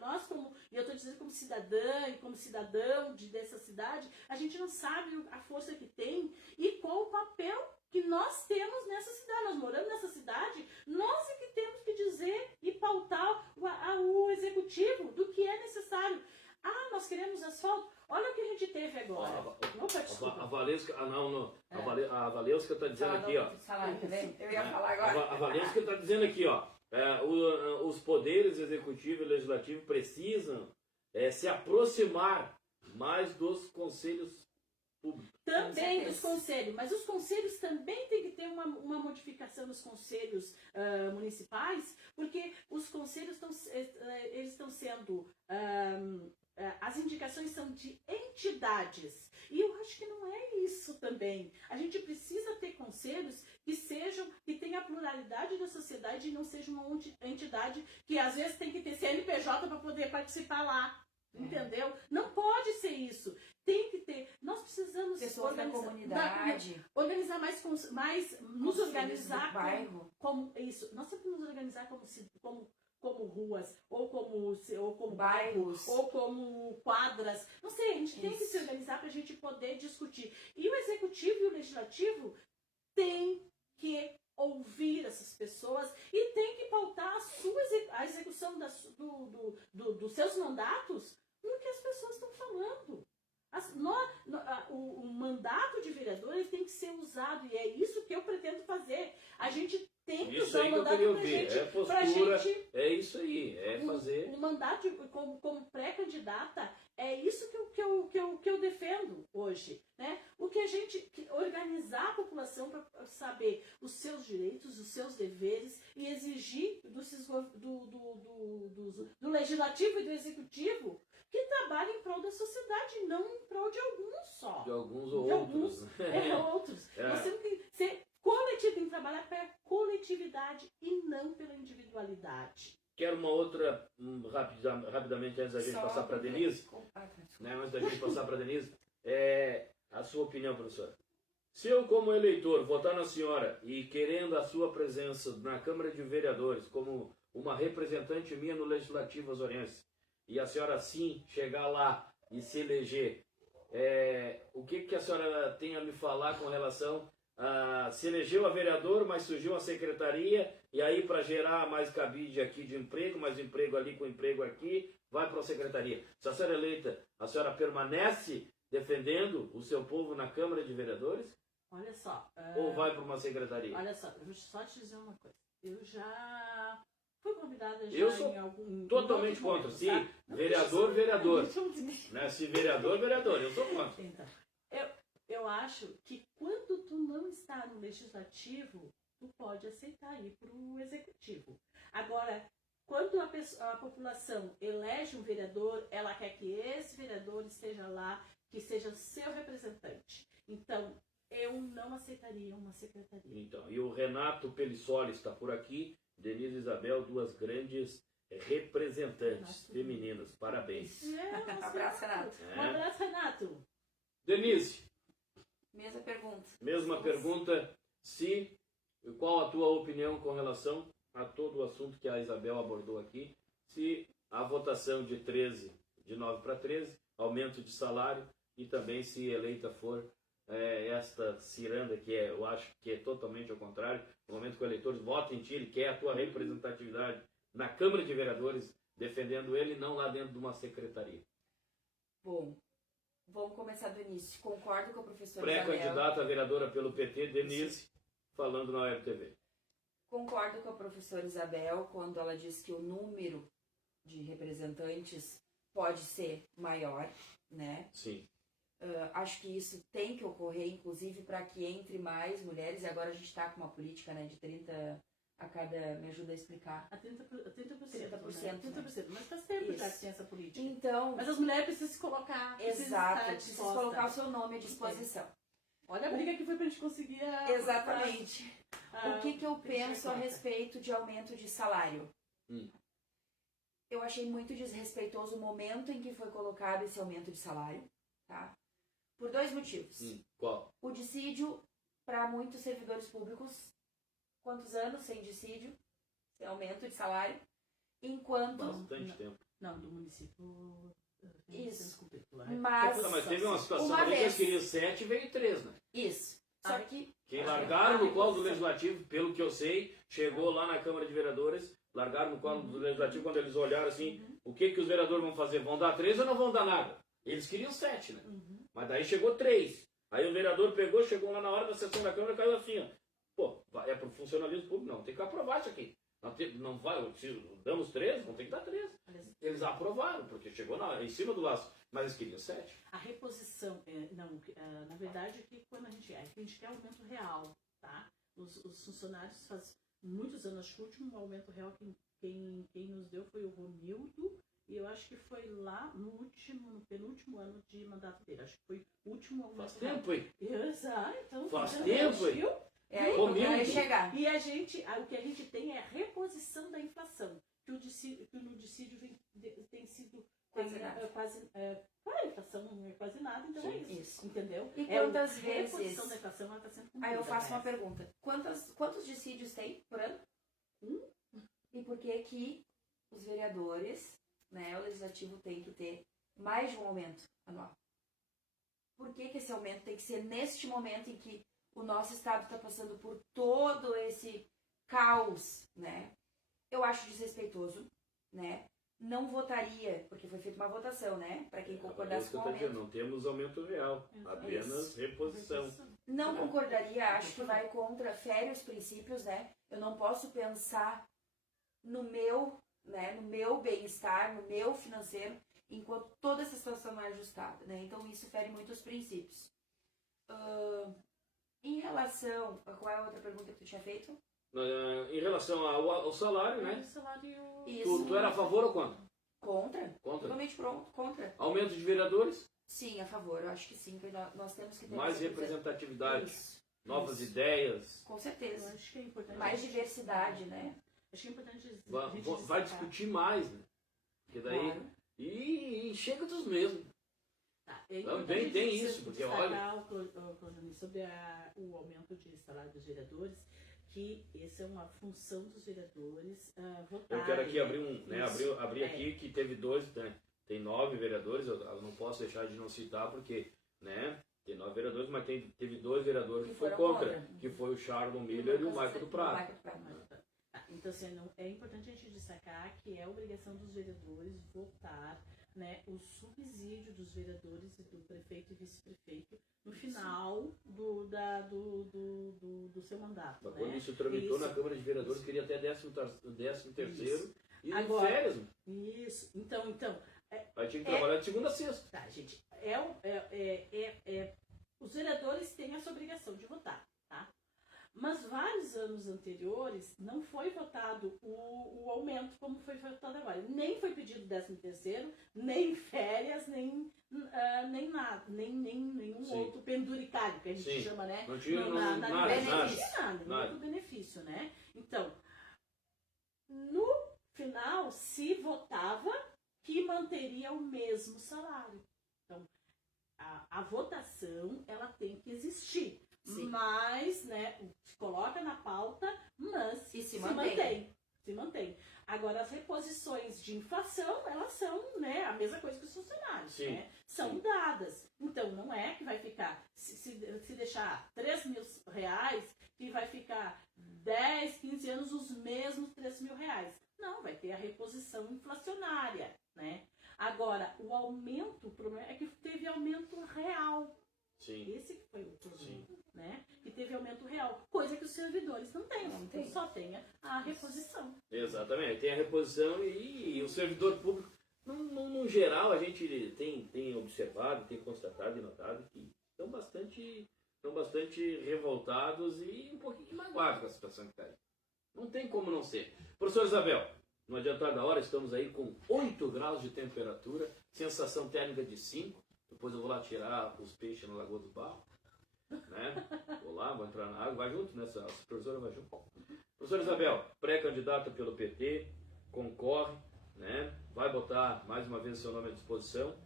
e eu estou dizendo como cidadã e como cidadão dessa cidade, a gente não sabe a força que tem e qual o papel que nós temos nessa cidade, nós moramos nessa cidade, nós é que temos que dizer e pautar o executivo do que é necessário. Ah, nós queremos asfalto. Olha o que a gente teve agora. Opa, desculpa. A Valesca, a Valesca está dizendo aqui, ó. Salário, tá vendo? Eu ia falar agora. A Valesca está dizendo aqui, ó. Os poderes executivo e legislativo precisam se aproximar mais dos conselhos públicos. Também dos conselhos, mas os conselhos também tem que ter uma modificação nos conselhos municipais, porque os conselhos estão sendo as indicações são de entidades. E eu acho que não é isso também. A gente precisa ter conselhos que tenham a pluralidade da sociedade e não seja uma entidade que às vezes tem que ter CNPJ para poder participar lá. Entendeu? Não pode ser isso. Tem que ter. Nós precisamos pessoas da comunidade. Organizar mais nos organizar bairro. como isso. Nós temos que nos organizar como ruas, ou como bairros, ou como quadras. Não sei, a gente tem que se organizar para a gente poder discutir. E o executivo e o legislativo têm que ouvir essas pessoas e tem que pautar a execução dos seus mandatos no que as pessoas estão falando. O mandato de vereador ele tem que ser usado e é isso que eu pretendo fazer. A gente tem que usar o mandato pra gente. É isso aí, fazer. O mandato como pré-candidata é isso que eu defendo hoje. Né? O que a gente organizar a população para saber os seus direitos, os seus deveres e exigir do legislativo e do executivo que trabalhem em prol da sociedade, não em prol de alguns só. De alguns ou outros. Outros. Nós temos que ser coletivo, tem que trabalhar pela coletividade e não pela individualidade. Quero uma outra, rapidamente, antes da gente passar para a Denise. Antes da gente passar para a Denise, a sua opinião, professora. Se eu, como eleitor, votar na senhora e querendo a sua presença na Câmara de Vereadores como uma representante minha no Legislativo Azoriense, e a senhora sim chegar lá e se eleger, o que a senhora tem a me falar com relação a se elegeu a vereador, mas surgiu a secretaria, e aí para gerar mais cabide aqui de emprego, mais emprego ali com emprego aqui, vai para a secretaria. Se a senhora é eleita, a senhora permanece defendendo o seu povo na Câmara de Vereadores? Olha só. Ou vai para uma secretaria? Olha só, eu vou só te dizer uma coisa. Eu já fui convidada eu sou em algum... totalmente contra. Se vereador. Né? Se vereador, eu sou contra. Então, eu acho que quando tu não está no legislativo, tu pode aceitar ir para o executivo. Agora, quando a população elege um vereador, ela quer que esse vereador esteja lá, que seja seu representante. Então, eu não aceitaria uma secretaria. Então, e o Renato Pelissoli está por aqui, Denise e Isabel, duas grandes representantes femininas. Parabéns. Um abraço, Renato. Um abraço, Renato. Denise. Mesma pergunta. Mesma pergunta. Qual a tua opinião com relação a todo o assunto que a Isabel abordou aqui? Se a votação de 9 para 13, aumento de salário, e também se eleita for esta ciranda que eu acho que é totalmente ao contrário, no momento que o eleitor vota em ti, ele quer a tua representatividade na Câmara de Vereadores, defendendo ele, não lá dentro de uma secretaria. Bom, vamos começar do início. Concordo com a professora Isabel. Pré-candidata a vereadora pelo PT, Denise, falando na Web TV. Concordo com a professora Isabel quando ela diz que o número de representantes pode ser maior, né? Sim. Acho que isso tem que ocorrer, inclusive, para que entre mais mulheres. E agora a gente está com uma política, né, de 30 a cada... Me ajuda a explicar. A 30%. 30%. 30%. Mas faz tempo já que tem essa política. Então... Mas as mulheres precisam se colocar. Exato. Precisam colocar o seu nome à disposição. Olha a briga que foi pra gente conseguir Exatamente. O que eu penso a respeito de aumento de salário? Eu achei muito desrespeitoso o momento em que foi colocado esse aumento de salário, tá? Por 2 motivos. Qual? O dissídio para muitos servidores públicos. Quantos anos sem dissídio? Sem aumento de salário? Enquanto... Bastante tempo. Não, do município... Isso. Mas teve uma situação ali que eu queria 7 e veio 3, né? Isso. Só que... Quem largou largaram no colo do Legislativo, pelo que eu sei, chegou lá na Câmara de Vereadores, largaram no colo do Legislativo quando eles olharam assim, o que os vereadores vão fazer? Vão dar 3 ou não vão dar nada? Eles queriam 7, né? Mas daí chegou 3. Aí o vereador pegou, chegou lá na hora da sessão da Câmara e caiu assim, ó. Pô, é pro funcionalismo público? Não, tem que aprovar isso aqui. Não vai, se damos 3, vão ter que dar 3. Eles aprovaram, porque chegou em cima do laço, mas eles queriam 7. A reposição, na verdade, que quando a gente quer aumento real, tá? Os funcionários faz muitos anos, acho que o último aumento real quem nos deu foi o Romildo, e eu acho que foi lá no penúltimo ano de mandato dele. Acho que foi o último aumento. Faz tempo, hein? Exato, então. Faz tempo, hein? É aí que vai chegar. E o que a gente tem é a reposição da inflação, que o dissídio tem sido quase a inflação não é quase nada, então Sim. é isso. Entendeu? E quantas A vezes? reposição da inflação ela está sendo cumprida. Aí eu faço uma pergunta. Quantos dissídios tem por ano? E por que os vereadores, né, o legislativo tem que ter mais de um aumento anual? Por que esse aumento tem que ser neste momento em que o nosso estado está passando por todo esse caos, né? Eu acho desrespeitoso, né? Não votaria, porque foi feita uma votação, né? Para quem concordasse com o aumento. Não temos aumento real, apenas reposição. Não concordaria, acho que vai contra férios princípios, né? Eu não posso pensar no meu, né? No meu bem-estar, no meu financeiro, enquanto toda essa situação não é ajustada, né? Então isso fere muitos princípios. Em relação a qual é a outra pergunta que tu tinha feito? Em relação ao salário, né? O salário... Tu era a favor ou contra? Contra? Contra. Totalmente contra. Aumento de vereadores? Sim, a favor. Eu acho que sim, que nós temos que ter Mais essa representatividade, Isso. novas ideias. Com Eu certeza. acho que é importante. Mais diversidade, né? Acho que é importante a gente Vai destacar. discutir mais, né? Porque daí... Claro. E chega dos mesmos. Tá, é Também importante tem a gente isso, porque destacar, Claudionir, sobre o aumento de salário dos vereadores, que essa é uma função dos vereadores votarem. Eu quero aqui abrir Isso. abrir aqui que teve 2, né? Tem 9 vereadores, eu não posso deixar de não citar, porque, né? Tem 9 vereadores, mas teve 2 vereadores que foi foram contra, que foi o Charlon Miller e o Michael do Prado. Então, assim, é importante a gente destacar que é obrigação dos vereadores votar, né, o subsídio dos vereadores e do prefeito e vice-prefeito no final do seu mandato. Mas né? quando isso tramitou Isso. na Câmara de Vereadores, queria até 13º e Agora, férias. Isso. Então, Aí tinha que trabalhar de segunda a sexta. tá, gente, os vereadores têm essa obrigação de votar, tá? Mas vários anos anteriores não foi votado o aumento como foi votado agora. Nem foi pedido 13º, nem férias, nem nada, nem nenhum Sim. outro penduricário, que a gente Sim. chama, né? Não tinha Nada, nada. nenhum outro benefício, né? Então, no final, se votava que manteria o mesmo salário. Então, a votação, ela tem que existir. Sim. Mas, né, se coloca na pauta, mas E se mantém. Agora, as reposições de inflação, elas são, né, a mesma coisa que os funcionários, Sim. né? São Sim. dadas. Então, não é que vai ficar, se deixar R$3.000, que vai ficar 10, 15 anos os mesmos R$3.000. Não, vai ter a reposição inflacionária, né? Agora, o aumento, o problema é que teve aumento real. Sim. Esse que foi o problema, né? Que teve aumento real, coisa que os servidores não têm, só tem a reposição. Exatamente, tem a reposição e o servidor público, no geral, a gente tem observado, tem constatado e notado que estão bastante revoltados e um pouquinho magoados com a situação que está aí. Não tem como não ser. Professor Isabel, no adiantar da hora, estamos aí com 8 graus de temperatura, sensação térmica de 5. Depois eu vou lá tirar os peixes na Lagoa do Barro, né? Vou lá, vou entrar na água, vai junto, né? A professora vai junto. Professora Isabel, pré-candidata pelo PT, concorre, né? Vai botar mais uma vez o seu nome à disposição.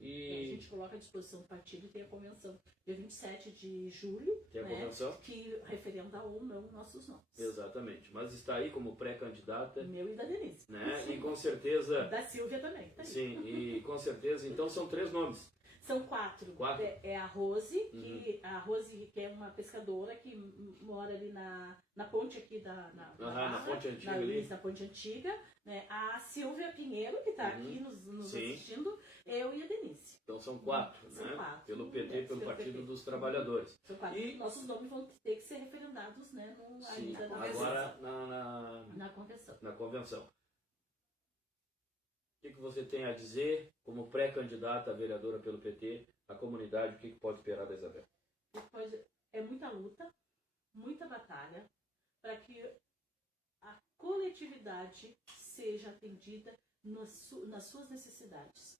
A E gente coloca à disposição do partido e tem a convenção dia 27 de julho, tem a né, convenção. que referenda ou não nossos nomes. Exatamente, mas está aí como pré-candidata, Meu e da Denise. né? E com certeza, Da Silvia também. Tá aí. sim, e com certeza, então são 3 nomes. São 4. 4? É a Rose, que é uma pescadora que mora ali na ponte aqui na ponte antiga ali. Na ponte antiga. Né? A Silvia Pinheiro, que está aqui nos assistindo, eu e a Denise. Então são 4, São né? 4, Pelo PT, pelo Partido dos Trabalhadores. São 4. E nossos nomes vão ter que ser referendados, né, ainda agora na convenção. O que você tem a dizer como pré-candidata a vereadora pelo PT, a comunidade, o que pode esperar da Isabel? É muita luta, muita batalha, para que a coletividade seja atendida nas suas necessidades.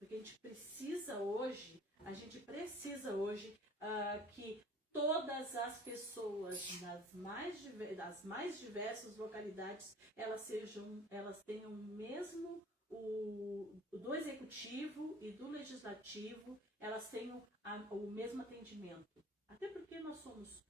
Porque a gente precisa hoje que todas as pessoas das mais diversas localidades, elas tenham o mesmo, do executivo e do legislativo, elas tenham o mesmo atendimento. Até porque nós somos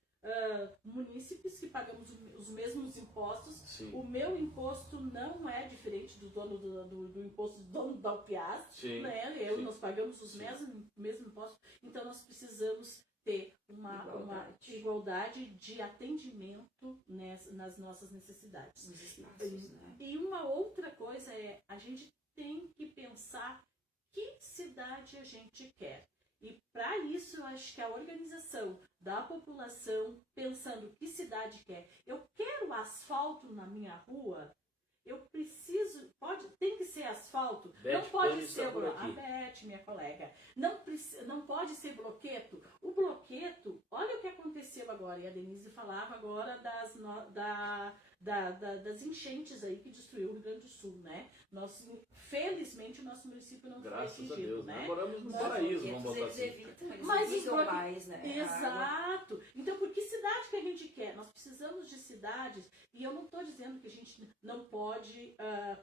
munícipes que pagamos os mesmos impostos. Sim. O meu imposto não é diferente do dono do imposto do dono da UPIAS, né? Nós pagamos os mesmos impostos, então nós precisamos ter uma igualdade de atendimento nas nossas necessidades. Espaços, né? E uma outra coisa a gente tem que pensar que cidade a gente quer. E para isso, eu acho que a organização da população, pensando que cidade quer, eu quero asfalto na minha rua, eu preciso, tem que ser asfalto, não pode ser a Beth, minha colega, não pode ser bloqueto. O bloqueto, olha o que aconteceu agora, e a Denise falava agora das enchentes aí que destruiu o Rio Grande do Sul, né? Felizmente, o nosso município não foi atingido, a Deus, né? Moramos no paraíso, vamos botar assim. Mas os mais, né? Exato. Então, por que cidade que a gente quer? Nós precisamos de cidades, e eu não estou dizendo que a gente não pode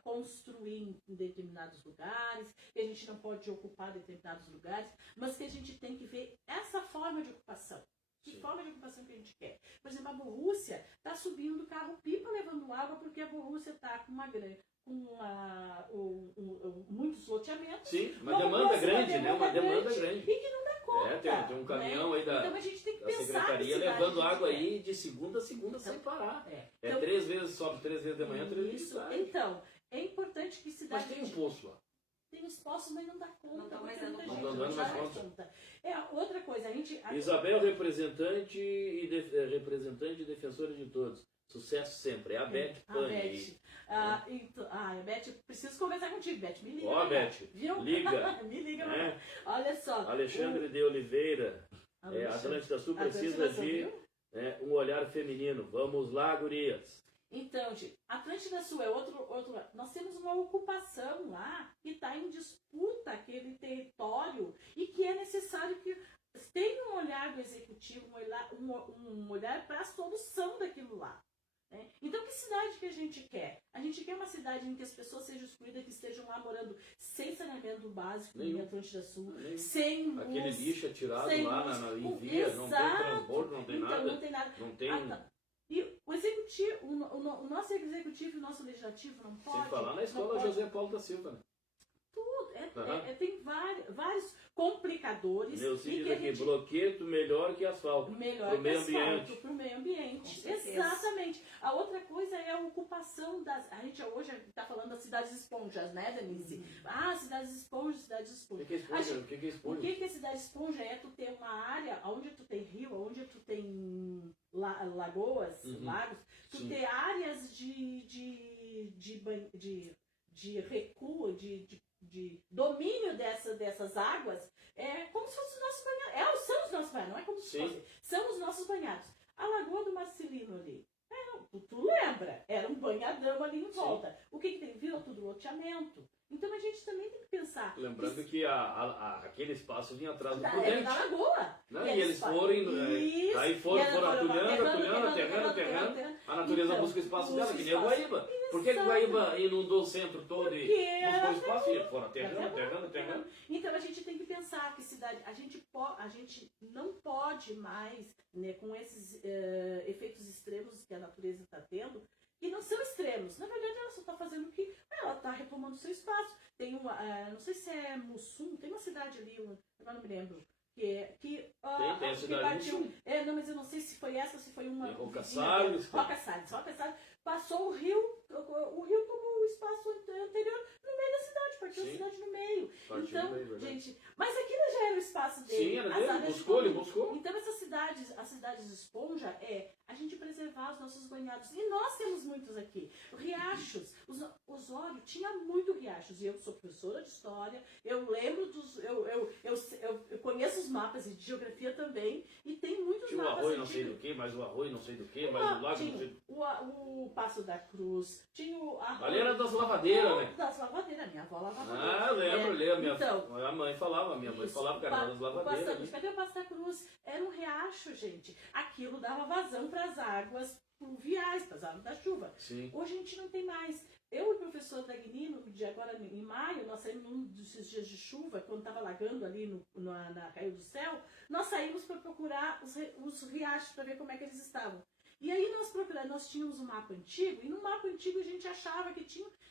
construir em determinados lugares, que a gente não pode ocupar determinados lugares, mas que a gente tem que ver essa forma de ocupação. Que forma de ocupação que a gente quer? Por exemplo, a Borrússia está subindo carro-pipa levando água porque a Borrússia está com muitos loteamentos. Sim, uma demanda grande, né? Uma demanda grande. E que não dá conta. Tem um caminhão aí então a gente tem que da pensar secretaria levando água aí de segunda a segunda sem parar. Então, 3 vezes, sobe 3 vezes de manhã, 3 vezes de tarde. Então, é importante que cidade... Mas tem um poço lá. Tem os postos, mas não dá conta. Não estão mais porque dando muita conta. gente Não dando mais dá conta. Outra coisa, Isabel, representante e defensora de todos. Sucesso sempre. É a Beth Pani. A Beth, preciso conversar contigo, Beth. Me liga. Ó, Beth, viu? liga. Me liga, né? Olha só. Alexandre de Oliveira. Atlântida Sul precisa de um olhar feminino. Vamos lá, gurias. Então, gente, Atlântida Sul é outro. Nós temos uma ocupação lá que está em disputa aquele território e que é necessário que tenha um olhar do executivo, um olhar para a solução daquilo lá. Né? Então, que cidade que a gente quer? A gente quer uma cidade em que as pessoas sejam excluídas, que estejam lá morando sem saneamento básico em Atlântida Sul, sem luz, aquele lixo atirado sem lá luz. em via, não tem transporte, não tem então, nada. Não tem nada. Não tem... E o executivo, o nosso executivo e o nosso legislativo não pode... Sem falar na escola José Paulo da Silva, né? Tudo. Tem vários complicadores. Meu filho aqui, bloqueio melhor que asfalto. Melhor pro que meio asfalto, ambiente. para o meio ambiente. Exatamente. A outra coisa é a ocupação das... A gente hoje está falando das cidades esponjas, né, Denise? Cidades esponjas. O que é esponja? O que é esponja? O que é cidade esponja? É tu ter uma área onde tu tem rio, onde tu tem lagoas, lagos, tu ter áreas de recuo, de domínio dessas águas, como se fossem os nossos banhados. São os nossos banhados, não é como se fosse. São os nossos banhados. A Lagoa do Marcelino ali, tu lembra? Era um banhadão ali em volta. Sim. O que tem? Virou tudo loteamento. Então a gente também tem que pensar. Lembrando que aquele espaço vinha atrás do Prudente. Da Lagoa. Né? E eles foram atulhando, terreno. A natureza busca o espaço dela, que nem a Guaíba. Por que a Guaíba inundou o centro todo e buscou o espaço? E foram terreno. Então a gente tem que pensar que cidade... A gente não pode mais, né, com esses efeitos extremos que a natureza está tendo, que não são extremos. Na verdade, ela só está fazendo o que... Ela está retomando o seu espaço. Tem uma, não sei se é Mussum, tem uma cidade ali, agora não me lembro, tem a cidade de Mussum. não, mas eu não sei se foi essa, se foi uma... Tem Roca Salles. Roca Salles. Passou o rio tomou o espaço anterior no meio da cidade, partiu a cidade no meio. Então, gente, mas aquilo já era o espaço dele. Sim, era dele, ele buscou. Então as cidades esponja a gente preservar os nossos banhados. E nós temos muitos aqui. Riachos. Osório tinha muito riachos. E eu sou professora de história, eu lembro eu conheço os mapas e de geografia também, e tem muitos tinha mapas. Tinha o arroio não sei do que, mais o arroio não sei do que, mais o lago não sei do que. O Passo da Cruz, tinha o arroio. Ali era das lavadeiras, né? Das lavadeiras, minha avó lavava. Lembro. Então, a mãe falava, minha mãe falava que era das lavadeiras. Cadê o Passo da Cruz? Era um riacho, gente. Aquilo dava vazão para as águas pluviais, para as águas da chuva. Sim. Hoje a gente não tem mais. Eu e o professor Dagnino, agora em maio, nós saímos num desses dias de chuva, quando estava alagando ali na Caio do Céu, nós saímos para procurar os riachos, para ver como é que eles estavam. E aí nós tínhamos um mapa antigo, e no mapa antigo a gente achava que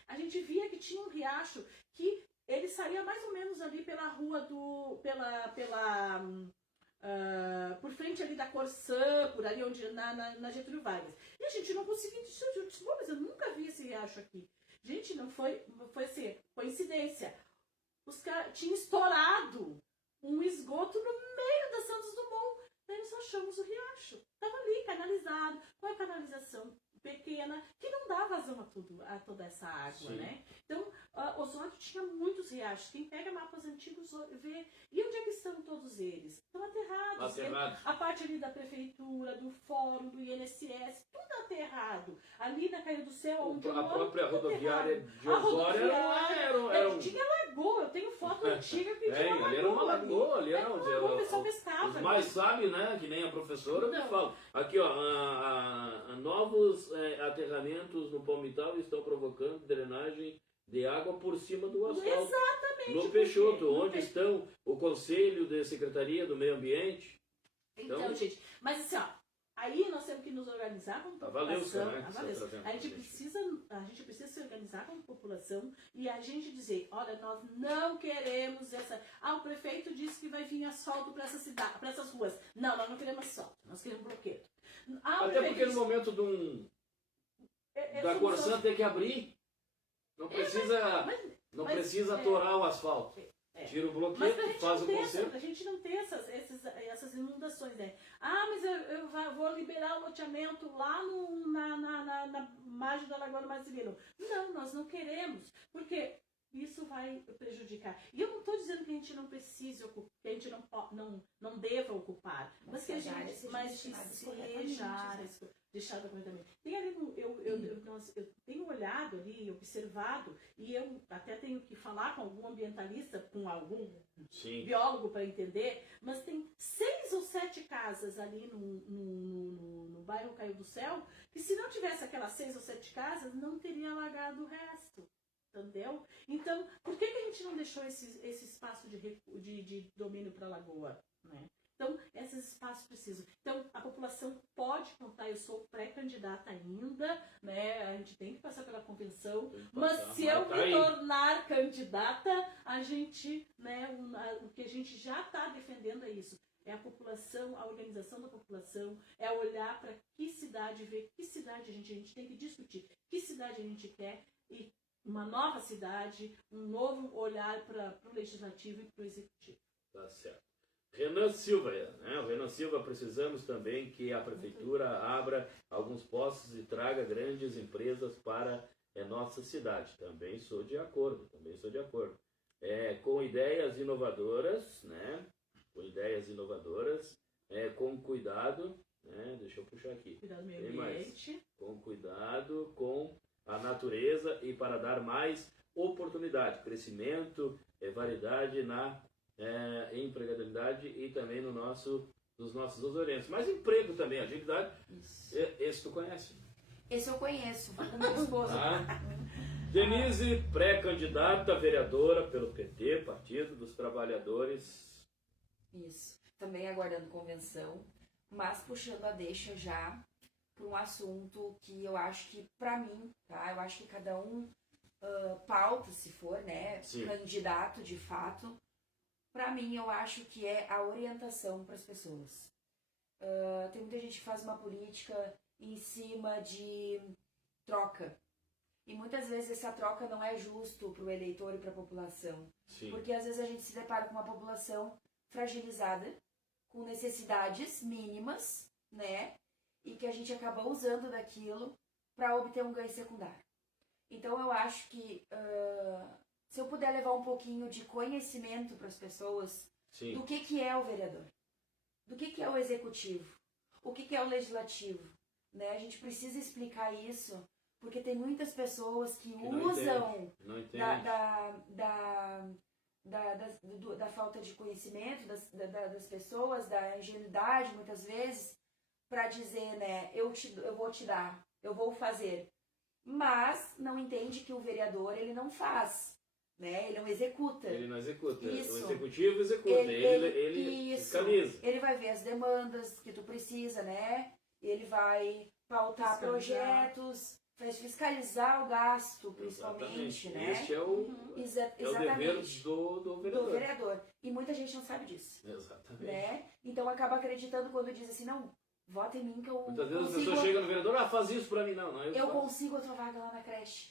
a gente via que tinha um riacho, que ele saía mais ou menos ali pela rua por frente ali da Corsã, por ali onde, na Getúlio Vargas. E a gente não conseguia discutir. Eu disse, mas eu nunca vi esse riacho aqui. Gente, não foi assim, coincidência. Os caras tinham estourado um esgoto no meio da Santos Dumont. Daí nós achamos o riacho. Estava ali, canalizado, com a canalização pequena, que não dá vazão a toda essa água, Sim. né? Então, Osório tinha muitos riachos. Quem pega mapas antigos vê. E onde é que estão todos eles? Estão aterrados. A parte ali da prefeitura, do fórum, do INSS, tudo aterrado. Ali na Caio do Céu, onde a própria rodoviária de Osório era tinha lagoa. Eu tenho foto antiga que tinha lagoa. Ali era uma lagoa. Ali era onde o pessoal pescava. Os mais sabem, né? Que nem a professora me fala. Aqui, ó, novos aterramentos no Palmital estão provocando drenagem de água por cima do asfalto. Exatamente. No Peixoto, onde estão o Conselho de Secretaria do Meio Ambiente. Então, gente, mas assim, ó, aí nós temos que nos organizar como população. A gente precisa se organizar como população e a gente dizer, olha, nós não queremos essa... o prefeito disse que vai vir asfalto para essa cidade, para essas ruas. Não, nós não queremos asfalto, nós queremos bloqueio. Até porque no momento da Corsã tem que abrir. Não precisa atorar o asfalto. Tira o bloqueio, faz o conserto. A gente não tem essas inundações, né? Mas eu vou liberar o loteamento lá na margem da Lagoa do Marcelino. Não, nós não queremos. Porque isso vai prejudicar. E eu não estou dizendo que a gente não precise ocupar, que a gente não deva ocupar, mas que a gente deixada corretamente. Tem ali eu tenho olhado ali, observado, e eu até tenho que falar com algum ambientalista, com algum biólogo para entender, mas tem 6 ou 7 casas ali no bairro Caio do Céu, que se não tivesse aquelas 6 ou 7 casas, não teria alagado o resto. Entendeu? Então, por que a gente não deixou esse espaço de domínio para a lagoa? Né? Então, esses espaços precisam. Então, a população pode contar, eu sou pré-candidata ainda, né? A gente tem que passar pela convenção, mas se eu me tornar candidata, a gente, né, o que a gente já está defendendo é isso. É a população, a organização da população, é olhar para que cidade, ver que cidade a gente tem que discutir, que cidade a gente quer e uma nova cidade, um novo olhar para o legislativo e para o executivo. Tá certo. Renan Silva, né? O Renan Silva, precisamos também que a prefeitura abra alguns postos e traga grandes empresas para nossa cidade. Também sou de acordo. Com ideias inovadoras, né? Com cuidado, né? Deixa eu puxar aqui. Cuidado do meio ambiente. Com cuidado com a natureza e para dar mais oportunidade, crescimento, variedade na empregabilidade e também nos nossos osorienses. Mas emprego também, agilidade. Esse tu conhece? Esse eu conheço, com meu esposo. Denise, pré-candidata vereadora pelo PT, Partido dos Trabalhadores. Isso. Também aguardando convenção, mas puxando a deixa já. para um assunto que eu acho que, para mim, tá? Eu acho que cada um pauta, se for, né? Sim. Candidato de fato. Para mim, eu acho que é a orientação para as pessoas. Tem muita gente que faz uma política em cima de troca. E muitas vezes essa troca não é justo para o eleitor e para a população. Sim. Porque às vezes a gente se depara com uma população fragilizada, com necessidades mínimas, né? E que a gente acaba usando daquilo para obter um ganho secundário. Então eu acho que se eu puder levar um pouquinho de conhecimento para as pessoas Sim. do que é o vereador, do que é o executivo, o que é o legislativo, né? A gente precisa explicar isso, porque tem muitas pessoas que usam não entende. da falta de conhecimento das pessoas, da ingenuidade, muitas vezes, para dizer, né, eu vou te dar, eu vou fazer. Mas não entende que o vereador, ele não faz, né? Ele não executa. Ele não executa. Isso. O executivo executa. Ele isso. fiscaliza. Ele vai ver as demandas que tu precisa, né? Ele vai pautar projetos, vai fiscalizar o gasto, principalmente, Exatamente. né? Este é o dever do vereador. Do vereador. E muita gente não sabe disso. Exatamente. Né? Então acaba acreditando quando diz assim, não, vota em mim que eu Muitas vezes consigo... a pessoa chega no vereador, faz isso pra mim. Não, eu consigo a tua vaga lá na creche.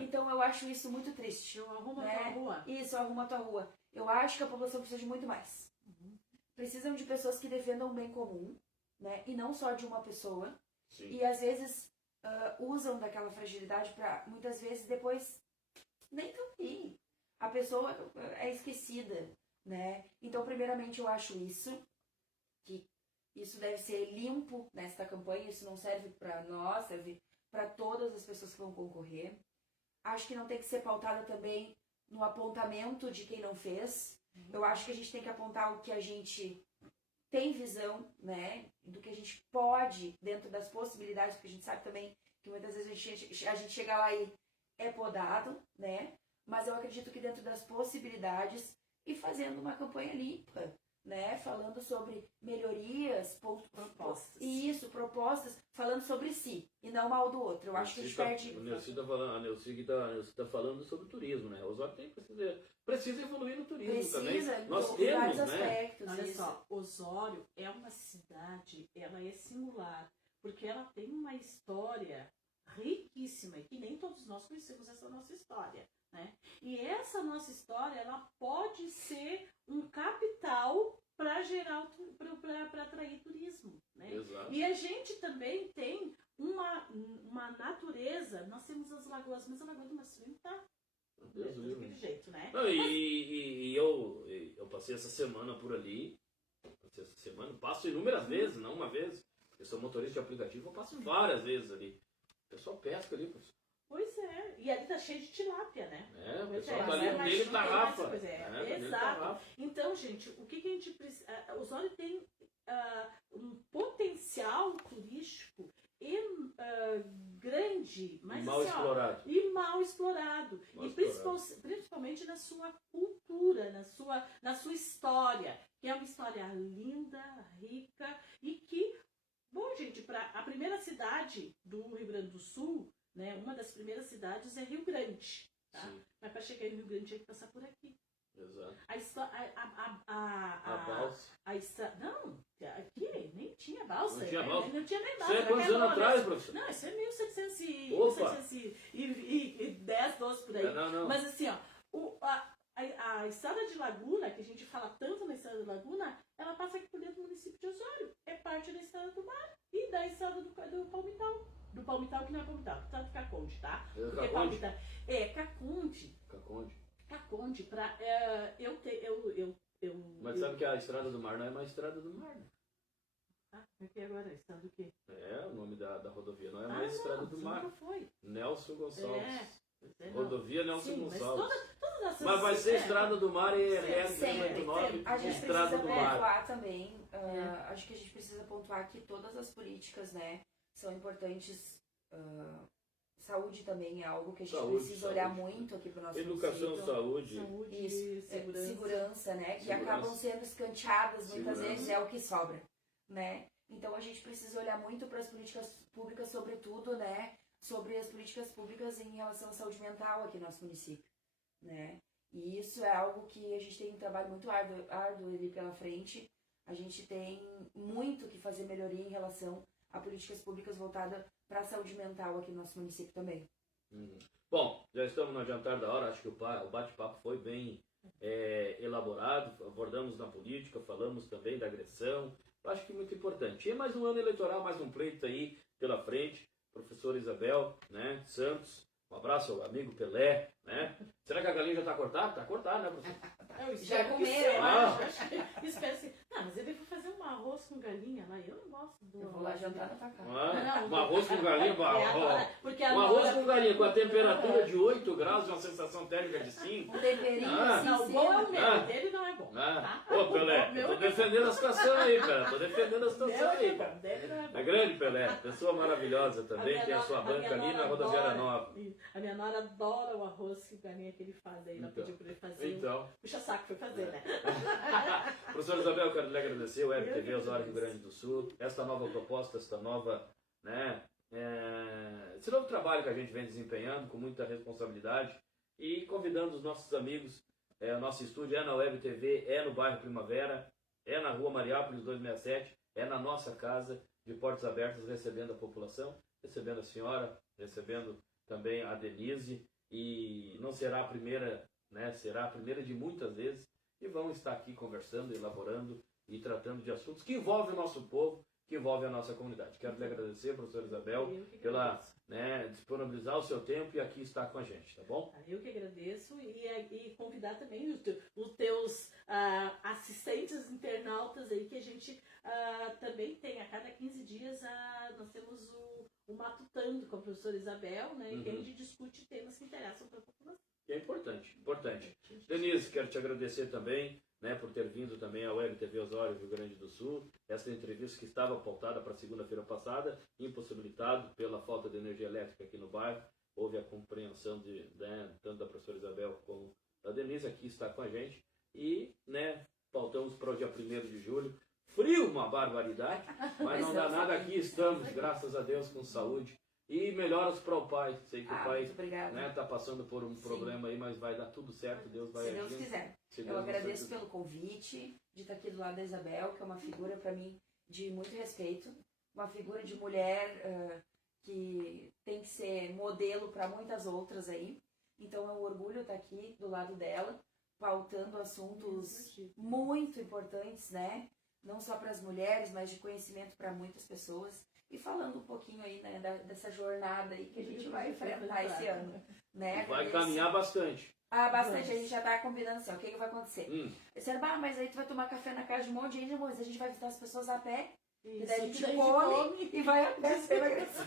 Então eu acho isso muito triste. Eu arrumo né? a tua rua. Isso, arruma a tua rua. Eu acho que a população precisa de muito mais. Precisam de pessoas que defendam o bem comum, né? E não só de uma pessoa. Sim. E às vezes usam daquela fragilidade para muitas vezes depois nem tão bem. A pessoa é esquecida, né? Então, primeiramente, eu acho isso, que isso deve ser limpo nesta campanha. Isso não serve para nós, serve para todas as pessoas que vão concorrer. Acho que não tem que ser pautada também no apontamento de quem não fez. Eu acho que a gente tem que apontar o que a gente tem visão, né? Do que a gente pode, dentro das possibilidades, porque a gente sabe também que muitas vezes a gente chega lá e é podado, né? Mas eu acredito que dentro das possibilidades e fazendo uma campanha limpa, né? Falando sobre melhorias, Propostas. Isso, propostas, falando sobre si e não mal do outro. Eu acho que a gente perde... A Neuci está falando sobre turismo, né? Osório precisa evoluir no turismo também. Nós em temos, vários né? aspectos. Olha isso. só, Osório é uma cidade, ela é singular, porque ela tem uma história riquíssima, e que nem todos nós conhecemos essa nossa história, né? E essa nossa história, ela pode ser um capital para gerar, para atrair turismo, né? Exato. E a gente também tem uma natureza, nós temos as lagoas, mas a Lagoa do Mastrinho tá daquele jeito, né? Não, e eu passei essa semana por ali, passo inúmeras vezes, não uma vez. Eu sou motorista de aplicativo, eu passo várias vezes ali. O pessoal pesca ali, professor. Pois é, e ali tá cheio de tilápia, né? É, o Pois pessoal é, tá ali mas no meio não da tem Rafa. mais coisa, Tá ali no exato. Rafa. Então, gente, o que a gente precisa... Osório tem um potencial turístico grande, mas Mal assim, explorado. e mal explorado. Mal E explorado. principalmente na sua cultura, na sua história, que é uma história linda, rica e que, bom, gente, a primeira cidade do Rio Grande do Sul, né, uma das primeiras cidades é Rio Grande, tá? Sim. Mas para chegar em Rio Grande tinha que passar por aqui. Exato. A balsa. não, aqui nem tinha balsa. Não tinha balsa? Não tinha nem Isso balsa. é quantos anos atrás, professor? Não, isso é 1710, 12 por aí. Não. Mas assim, ó, a estrada de Laguna, que a gente fala tanto na estrada de Laguna, ela passa aqui por dentro do município de Osório. É parte da estrada do mar e da estrada do Palmital. Do Palmital, que não é Palmital, que tá de Caconde, tá? Porque Palmital é Caconde. Caconde, Mas sabe que a Estrada do Mar não é mais Estrada do Mar, né? Aqui agora, estrada do quê? É, o nome da rodovia não é mais Estrada do Mar. Nunca foi. Nelson Gonçalves. Não. Rodovia Nelson Sim, Gonçalves. Todas essas... Mas vai ser Estrada do Mar e Sempre. A gente Estrada precisa do Mar. pontuar também, acho que a gente precisa pontuar que todas as políticas, né, são importantes. Saúde também é algo que a gente precisa olhar muito aqui para o nosso Educação, município. saúde. Isso, segurança, né, que Segurança. acabam sendo escanteadas muitas vezes, é o que sobra, né. Então a gente precisa olhar muito para as políticas públicas, sobretudo, né, sobre as políticas públicas em relação à saúde mental aqui no nosso município, né? E isso é algo que a gente tem um trabalho muito árduo ali pela frente. A gente tem muito que fazer melhoria em relação a políticas públicas voltadas para a saúde mental aqui no nosso município também. Bom, já estamos no adiantar da hora, acho que o bate-papo foi bem elaborado, abordamos na política, falamos também da agressão, eu acho que muito importante. E mais um ano eleitoral, mais um pleito aí pela frente, professor Isabel, né, Santos, um abraço ao amigo Pelé, né? Será que a galinha já está cortada? Está cortada, né, professor? Eu Já espero que comeram, sim, ah. espero assim. Não, mas ele vai fazer um arroz com galinha lá. Eu não gosto do Eu vou lá jantar na tua casa. Não, Um arroz com galinha, porque um arroz com galinha com a temperatura de 8 graus e uma sensação térmica de 5. Um temperinho Ah. assim, Não, o bom é o meu, Ah. o dele não é bom. Ah. Tá? Ô, Pelé, O meu tô é defendendo a situação aí, Pelé. Tô defendendo a O situação meu aí, é cara. bom, o dele não é bom. É grande, Pelé. Pessoa maravilhosa também. minha Tem a sua nora- a banca minha ali na nora Rodoviária adora. Nova. A minha nora adora o arroz que galinha que ele faz aí. Ela Então. pediu pra ele fazer. Então, Puxa saco, foi fazer, né? professor Isabel, quero lhe agradecer, o Web Eu TV que Osório Rio Grande do Sul, esta nova proposta, esta nova, né, esse novo trabalho que a gente vem desempenhando com muita responsabilidade e convidando os nossos amigos, o nosso estúdio é na Web TV, é no bairro Primavera, é na rua Mariápolis 267, é na nossa casa de portas abertas, recebendo a população, recebendo a senhora, recebendo também a Denise, e não será a primeira, né, será a primeira de muitas vezes, e vão estar aqui conversando, elaborando e tratando de assuntos que envolvem o nosso povo, que envolvem a nossa comunidade. Quero lhe agradecer, professor Isabel, Eu que pela agradeço. disponibilizar o seu tempo e aqui estar com a gente, tá bom? Eu que agradeço e convidar também os teus assistentes internautas aí, que a gente também tem a cada 15 dias. Nós temos o Matutando com a professora Isabel, né? Uhum. Que a gente discute temas que interessam para a população. E é importante, importante. Denise, quero te agradecer também, né, por ter vindo também à Web TV Osório, Rio Grande do Sul. Essa entrevista que estava pautada para segunda-feira passada, impossibilitado pela falta de energia elétrica aqui no bairro. Houve a compreensão tanto da professora Isabel como da Denise, aqui está com a gente. E, né, faltamos para o dia 1º de julho. Frio, uma barbaridade, mas não dá nada, aqui estamos, graças a Deus, com saúde. E melhoras para o pai. Sei que o pai muito obrigada. né, tá passando por um problema aí, mas vai dar tudo certo, Deus vai Se Deus agindo. quiser. Se Eu Deus agradeço quiser. pelo convite de estar aqui do lado da Isabel, que é uma figura para mim de muito respeito, uma figura de mulher que tem que ser modelo para muitas outras aí. Então é um orgulho estar aqui do lado dela, pautando assuntos muito importantes, né? Não só para as mulheres, mas de conhecimento para muitas pessoas. E falando um pouquinho aí, né, dessa jornada aí que a gente vai enfrentar esse ano, né? Vai caminhar bastante. Bastante, a gente já tá combinando assim, ó, o que vai acontecer. Hum. Mas aí tu vai tomar café na casa de um monte de gente, mas a gente vai visitar as pessoas a pé, Isso, e daí a gente que daí come e vai a pé sem emagrecer.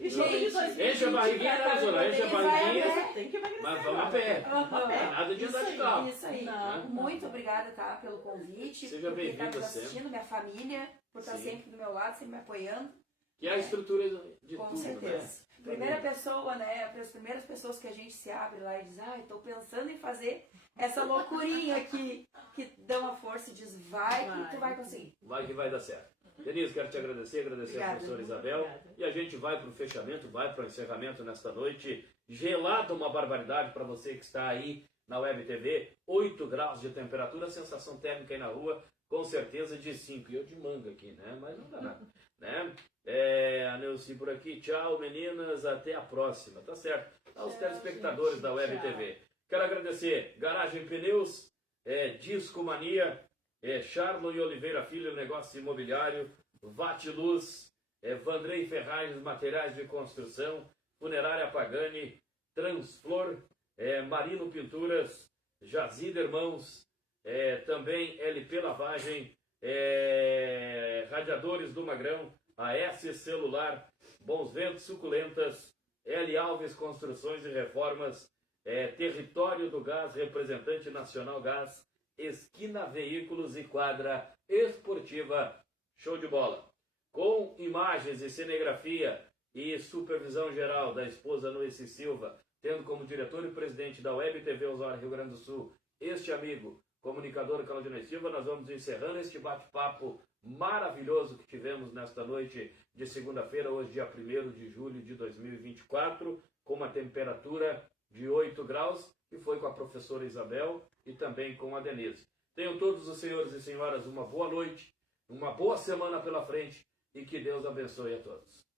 E Gente, enche a barriguinha, né, professora? Enche a barriguinha, tem que emagrecer. mas vamos a pé. Aham. Não é nada de andar de carro. Isso aí. Não, Muito obrigada, tá, pelo convite. Seja por quem tá bem-vinda nos assistindo, minha família, por estar Sim. sempre do meu lado, sempre me apoiando. Que é a estrutura de Com tudo, certeza. né? Primeira pessoa, né? As primeiras pessoas que a gente se abre lá e diz, tô pensando em fazer essa loucurinha aqui, que dão a força e diz, vai que tu vai conseguir. Vai que vai dar certo. Denise, quero te agradecer Obrigada, a professora Isabel. obrigada. E a gente vai para o fechamento, vai para o encerramento nesta noite. Gelado, uma barbaridade para você que está aí na Web TV. 8 graus de temperatura, sensação térmica aí na rua, com certeza de 5. E eu de manga aqui, né? Mas não dá nada, né? A Neuci por aqui. Tchau, meninas. Até a próxima. Tá certo? Aos Tchau, telespectadores gente. da Web Tchau. TV. Quero agradecer Garagem Pneus, Disco Mania, Charlo e Oliveira Filho, negócio imobiliário, Vatiluz, Vandrei Ferragens, materiais de construção, Funerária Pagani, Transflor, Marino Pinturas, Jazida Irmãos, também LP Lavagem, Radiadores do Magrão, AS Celular, Bons Ventos Suculentas, L. Alves Construções e Reformas, Território do Gás, Representante Nacional Gás, Esquina Veículos e Quadra Esportiva. Show de bola. Com imagens e cinegrafia e supervisão geral da esposa Noeci Silva, tendo como diretor e presidente da Web TV Osório Rio Grande do Sul este amigo, comunicador Claudinei Silva, nós vamos encerrando este bate-papo maravilhoso que tivemos nesta noite de segunda-feira, hoje dia 1º de julho de 2024, com uma temperatura de 8 graus, e foi com a professora Isabel e também com a Denise. Tenham todos os senhores e senhoras uma boa noite, uma boa semana pela frente e que Deus abençoe a todos.